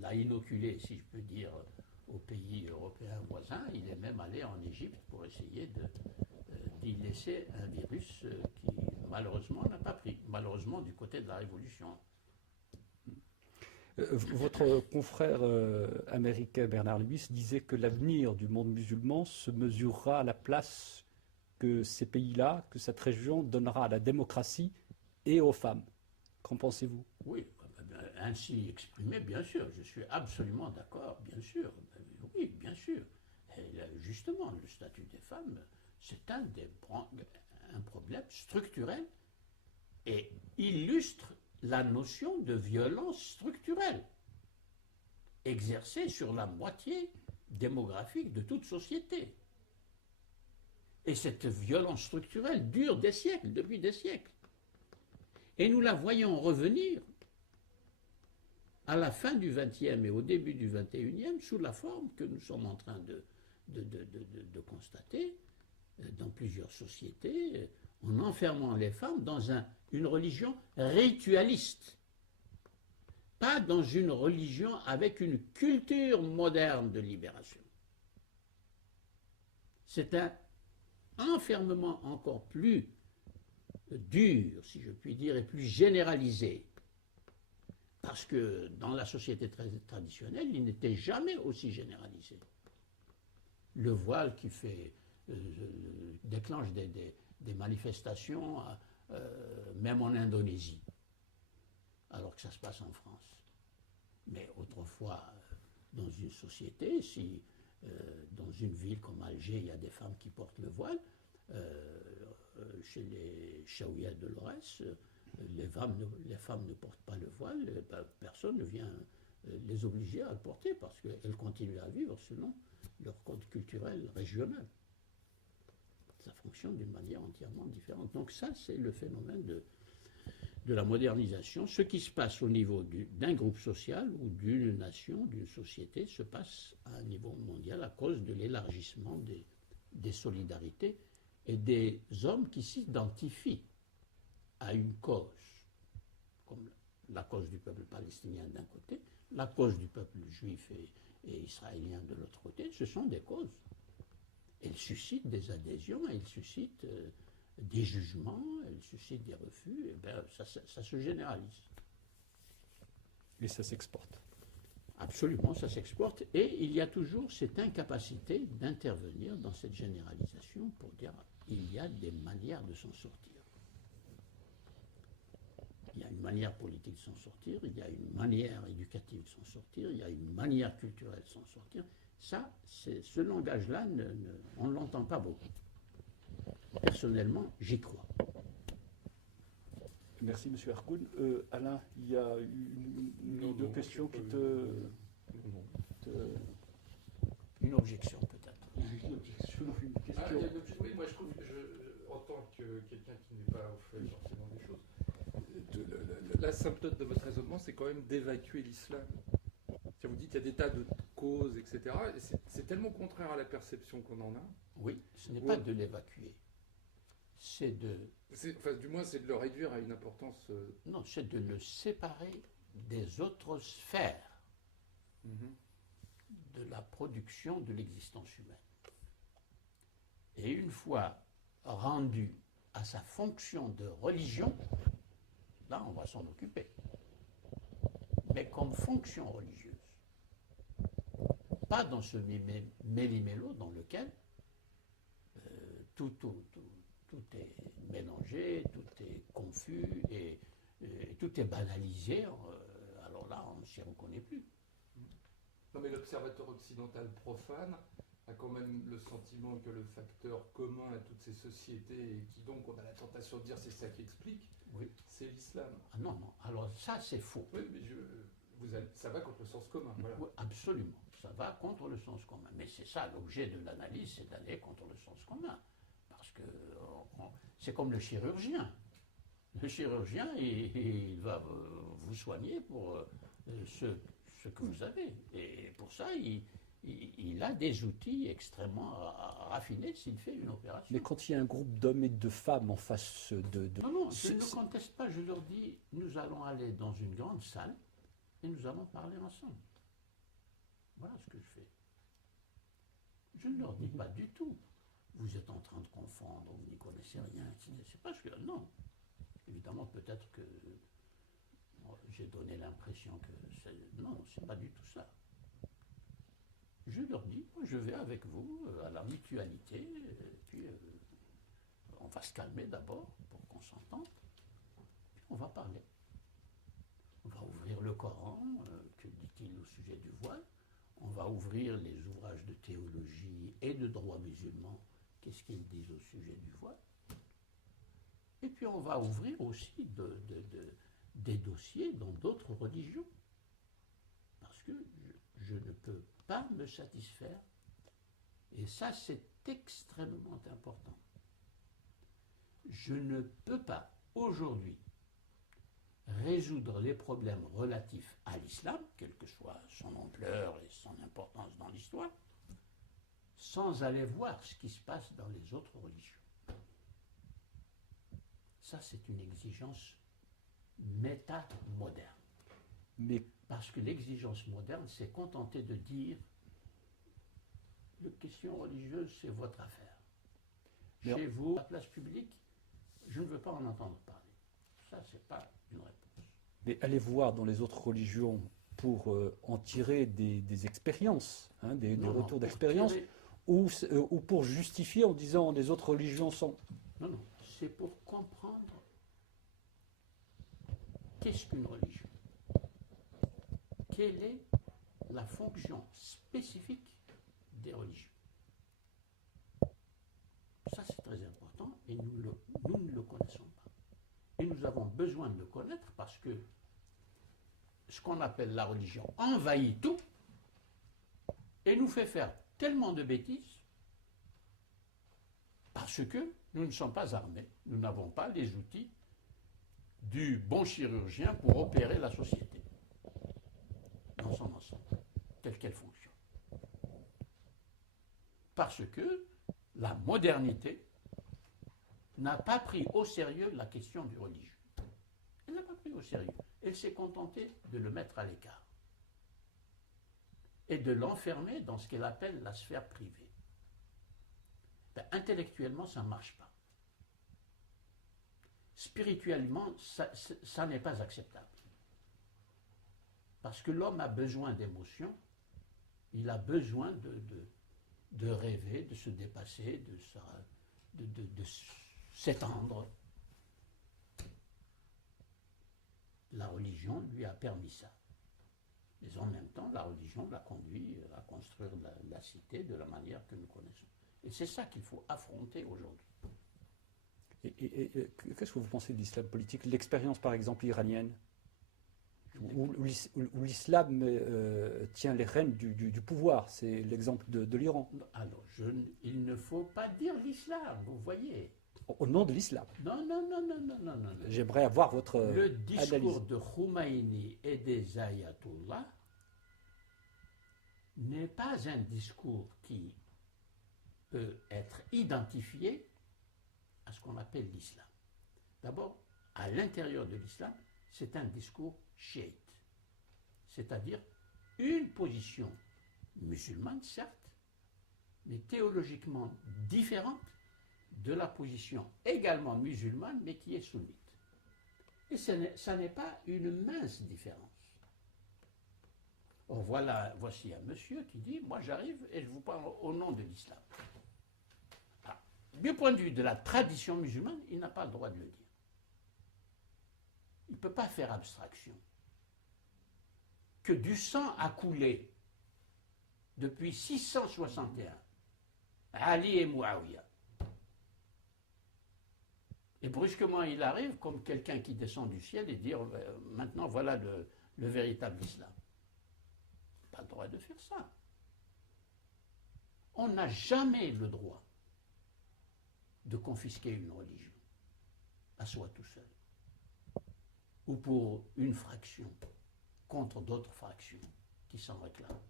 l'a inoculé, si je peux dire, aux pays européens voisins. Il est même allé en Égypte pour essayer d'y laisser un virus qui, malheureusement, n'a pas pris. Malheureusement, du côté de la Révolution. Votre confrère américain Bernard Lewis disait que l'avenir du monde musulman se mesurera à la place que ces pays-là, que cette région donnera à la démocratie et aux femmes. Qu'en pensez-vous? Oui, ainsi exprimé, bien sûr, je suis absolument d'accord, bien sûr. Oui, bien sûr. Et justement, le statut des femmes, c'est un problème structurel et illustre la notion de violence structurelle exercée sur la moitié démographique de toute société. Et cette violence structurelle dure des siècles, depuis des siècles. Et nous la voyons revenir à la fin du XXe et au début du XXIe sous la forme que nous sommes en train de constater dans plusieurs sociétés, en enfermant les femmes dans une religion ritualiste, pas dans une religion avec une culture moderne de libération. C'est un enfermement encore plus dur, si je puis dire, et plus généralisé, parce que dans la société très traditionnelle, il n'était jamais aussi généralisé. Le voile qui déclenche des manifestations, même en Indonésie, alors que ça se passe en France. Mais autrefois, dans une société, si dans une ville comme Alger, il y a des femmes qui portent le voile, chez les Chaouia de l'Aurès, les femmes ne portent pas le voile, personne ne vient les obliger à le porter parce qu'elles continuent à vivre selon leur code culturel régional. Ça fonctionne d'une manière entièrement différente. Donc ça, c'est le phénomène de la modernisation. Ce qui se passe au niveau d'un groupe social ou d'une nation, d'une société, se passe à un niveau mondial à cause de l'élargissement des solidarités et des hommes qui s'identifient à une cause, comme la cause du peuple palestinien d'un côté, la cause du peuple juif et israélien de l'autre côté. Ce sont des causes. Elles suscitent des adhésions, elles suscitent des jugements, elles suscitent des refus, et bien, ça se généralise. Et ça s'exporte. Absolument, ça s'exporte. Et il y a toujours cette incapacité d'intervenir dans cette généralisation pour dire il y a des manières de s'en sortir. Il y a une manière politique de s'en sortir, il y a une manière éducative de s'en sortir, il y a une manière culturelle de s'en sortir. Ça, ce langage-là, on ne l'entend pas beaucoup. Personnellement, j'y crois. Merci, M. Erkoun. Alain, il y a une ou deux questions qui Une objection, peut-être. Une objection, une question. Oui, moi je trouve, en tant que quelqu'un qui n'est pas au fait forcément des choses, l'asymptote de votre raisonnement, c'est quand même d'évacuer l'islam. Vous dites qu'il y a des tas de causes, etc. Et c'est tellement contraire à la perception qu'on en a. Oui, ce n'est pas de l'évacuer. C'est de... Enfin, du moins, c'est de le réduire à une importance... Non, c'est de le séparer des autres sphères de la production de l'existence humaine. Et une fois rendu à sa fonction de religion, là, on va s'en occuper. Mais comme fonction religieuse. Pas dans ce méli-mélo dans lequel tout est mélangé, tout est confus et tout est banalisé. Alors là, on ne s'y reconnaît plus. Non, mais l'observateur occidental profane a quand même le sentiment que le facteur commun à toutes ces sociétés, et qui donc on a la tentation de dire c'est ça qui explique, oui, c'est l'islam. Ah non, non, alors ça c'est faux. Oui, mais ça va contre le sens commun. Voilà. Oui, absolument, ça va contre le sens commun. Mais c'est ça l'objet de l'analyse, c'est d'aller contre le sens commun. Parce que c'est comme le chirurgien. Le chirurgien, il va vous soigner pour ce que vous avez. Et pour ça, il a des outils extrêmement raffinés s'il fait une opération. Mais quand il y a un groupe d'hommes et de femmes en face de... Non, non, je ne conteste pas, je leur dis, nous allons aller dans une grande salle et nous allons parler ensemble. Voilà ce que je fais. Je ne leur dis pas du tout. Vous êtes en train de confondre, vous n'y connaissez rien. C'est pas ce que... Non. Évidemment, peut-être que j'ai donné l'impression que... Non, c'est pas du tout ça. Je leur dis, je vais avec vous à la mutualité, et puis on va se calmer d'abord pour qu'on s'entende, puis on va parler. On va ouvrir le Coran, que dit-il au sujet du voile, on va ouvrir les ouvrages de théologie et de droit musulman, qu'est-ce qu'ils disent au sujet du voile. Et puis on va ouvrir aussi des dossiers dans d'autres religions, parce que je ne peux pas me satisfaire. Et ça, c'est extrêmement important. Je ne peux pas, aujourd'hui, résoudre les problèmes relatifs à l'islam, quelle que soit son ampleur et son importance dans l'histoire, sans aller voir ce qui se passe dans les autres religions. Ça, c'est une exigence métamoderne. Mais parce que l'exigence moderne s'est contentée de dire les questions religieuses, c'est votre affaire. Mais chez vous, la place publique, je ne veux pas en entendre parler. Ça, c'est pas une réponse. Mais allez voir dans les autres religions pour en tirer des expériences, des retours d'expérience, ou pour justifier en disant les autres religions sont... Non, non, c'est pour comprendre qu'est-ce qu'une religion. Quelle est la fonction spécifique des religions. Ça, c'est très important et nous ne le connaissons pas. Et nous avons besoin de le connaître parce que ce qu'on appelle la religion envahit tout et nous fait faire tellement de bêtises parce que nous ne sommes pas armés, nous n'avons pas les outils du bon chirurgien pour opérer la société dans son ensemble, telle qu'elle fonctionne. Parce que la modernité n'a pas pris au sérieux la question du religieux. Elle n'a pas pris au sérieux. Elle s'est contentée de le mettre à l'écart et de l'enfermer dans ce qu'elle appelle la sphère privée. Ben, intellectuellement, ça ne marche pas. Spirituellement, ça n'est pas acceptable. Parce que l'homme a besoin d'émotions, il a besoin de rêver, de se dépasser, de s'étendre. La religion lui a permis ça. Mais en même temps, la religion l'a conduit à construire la cité de la manière que nous connaissons. Et c'est ça qu'il faut affronter aujourd'hui. Et qu'est-ce que vous pensez de l'islam politique? L'expérience, par exemple, iranienne, où l'islam tient les rênes du pouvoir. C'est l'exemple de l'Iran. Alors, il ne faut pas dire l'islam, vous voyez. Au nom de l'islam. Non. J'aimerais avoir votre Le discours analyse. de Khomeini et des ayatollahs n'est pas un discours qui peut être identifié à ce qu'on appelle l'islam. D'abord, à l'intérieur de l'islam, c'est un discours chiite, c'est-à-dire une position musulmane, certes, mais théologiquement différente de la position également musulmane, mais qui est sunnite. Et ça n'est pas une mince différence. Or, voici un monsieur qui dit, moi j'arrive et je vous parle au nom de l'islam. Ah, du point de vue de la tradition musulmane, il n'a pas le droit de le dire. Il ne peut pas faire abstraction. Que du sang a coulé depuis 661, Ali et Muawiyah. Et brusquement, il arrive comme quelqu'un qui descend du ciel et dit maintenant voilà le véritable islam. Pas le droit de faire ça. On n'a jamais le droit de confisquer une religion à soi tout seul, ou pour une fraction contre d'autres fractions qui s'en réclament.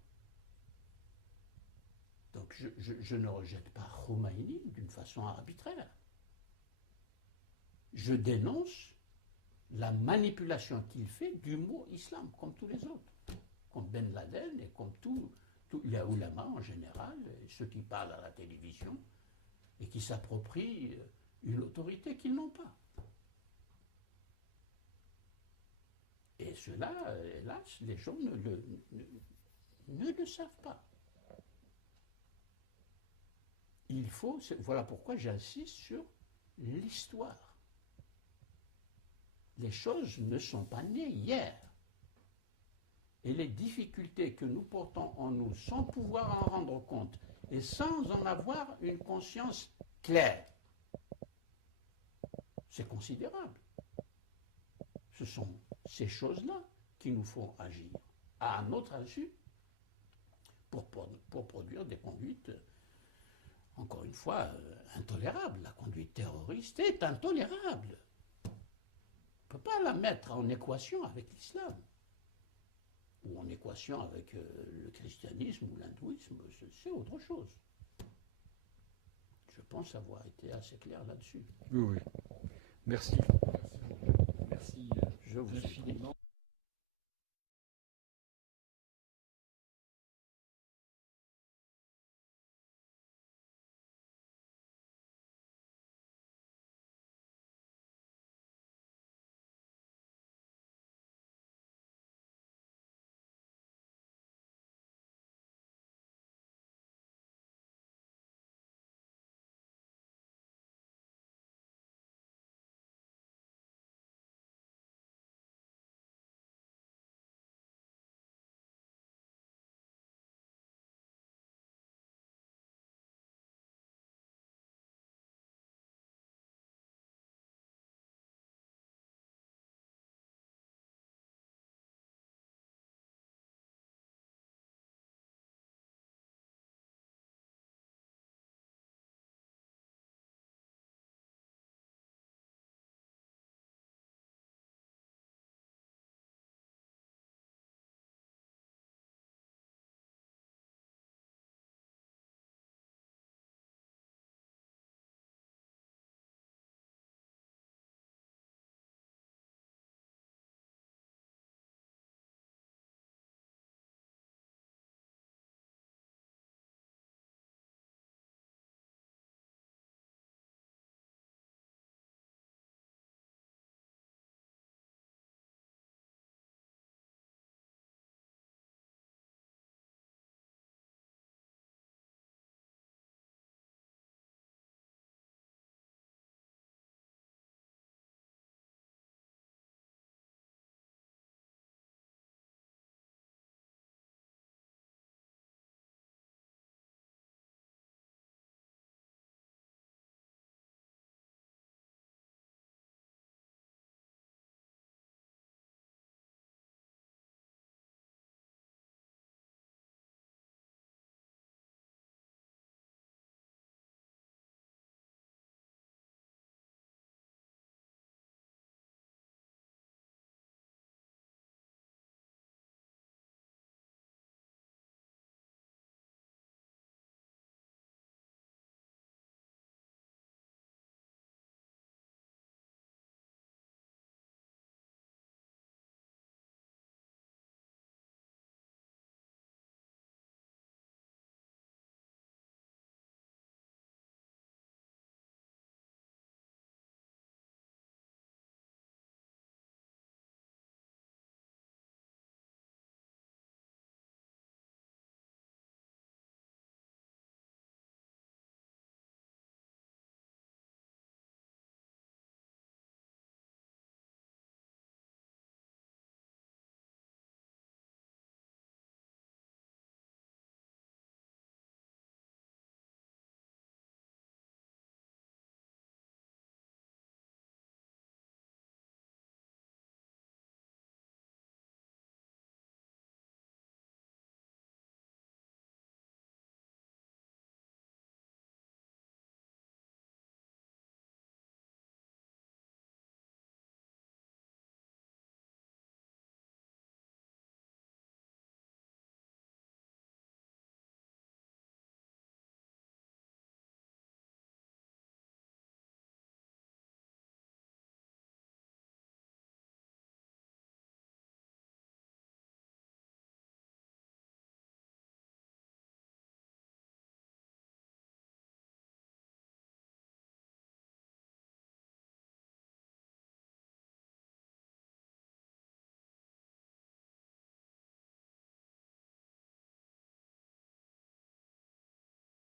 Donc je ne rejette pas Khomeini d'une façon arbitraire. Je dénonce la manipulation qu'il fait du mot islam, comme tous les autres, comme Ben Laden et comme tous les ulama en général, et ceux qui parlent à la télévision et qui s'approprient une autorité qu'ils n'ont pas. Et cela, hélas, les gens ne le savent pas. Voilà pourquoi j'insiste sur l'histoire. Les choses ne sont pas nées hier. Et les difficultés que nous portons en nous sans pouvoir en rendre compte et sans en avoir une conscience claire, c'est considérable. Ce sont ces choses-là qui nous font agir à notre insu pour produire des conduites, encore une fois, intolérables. La conduite terroriste est intolérable. On ne peut pas la mettre en équation avec l'islam, ou en équation avec le christianisme ou l'hindouisme, c'est autre chose. Je pense avoir été assez clair là-dessus. Oui. Merci. Merci Je vous infiniment.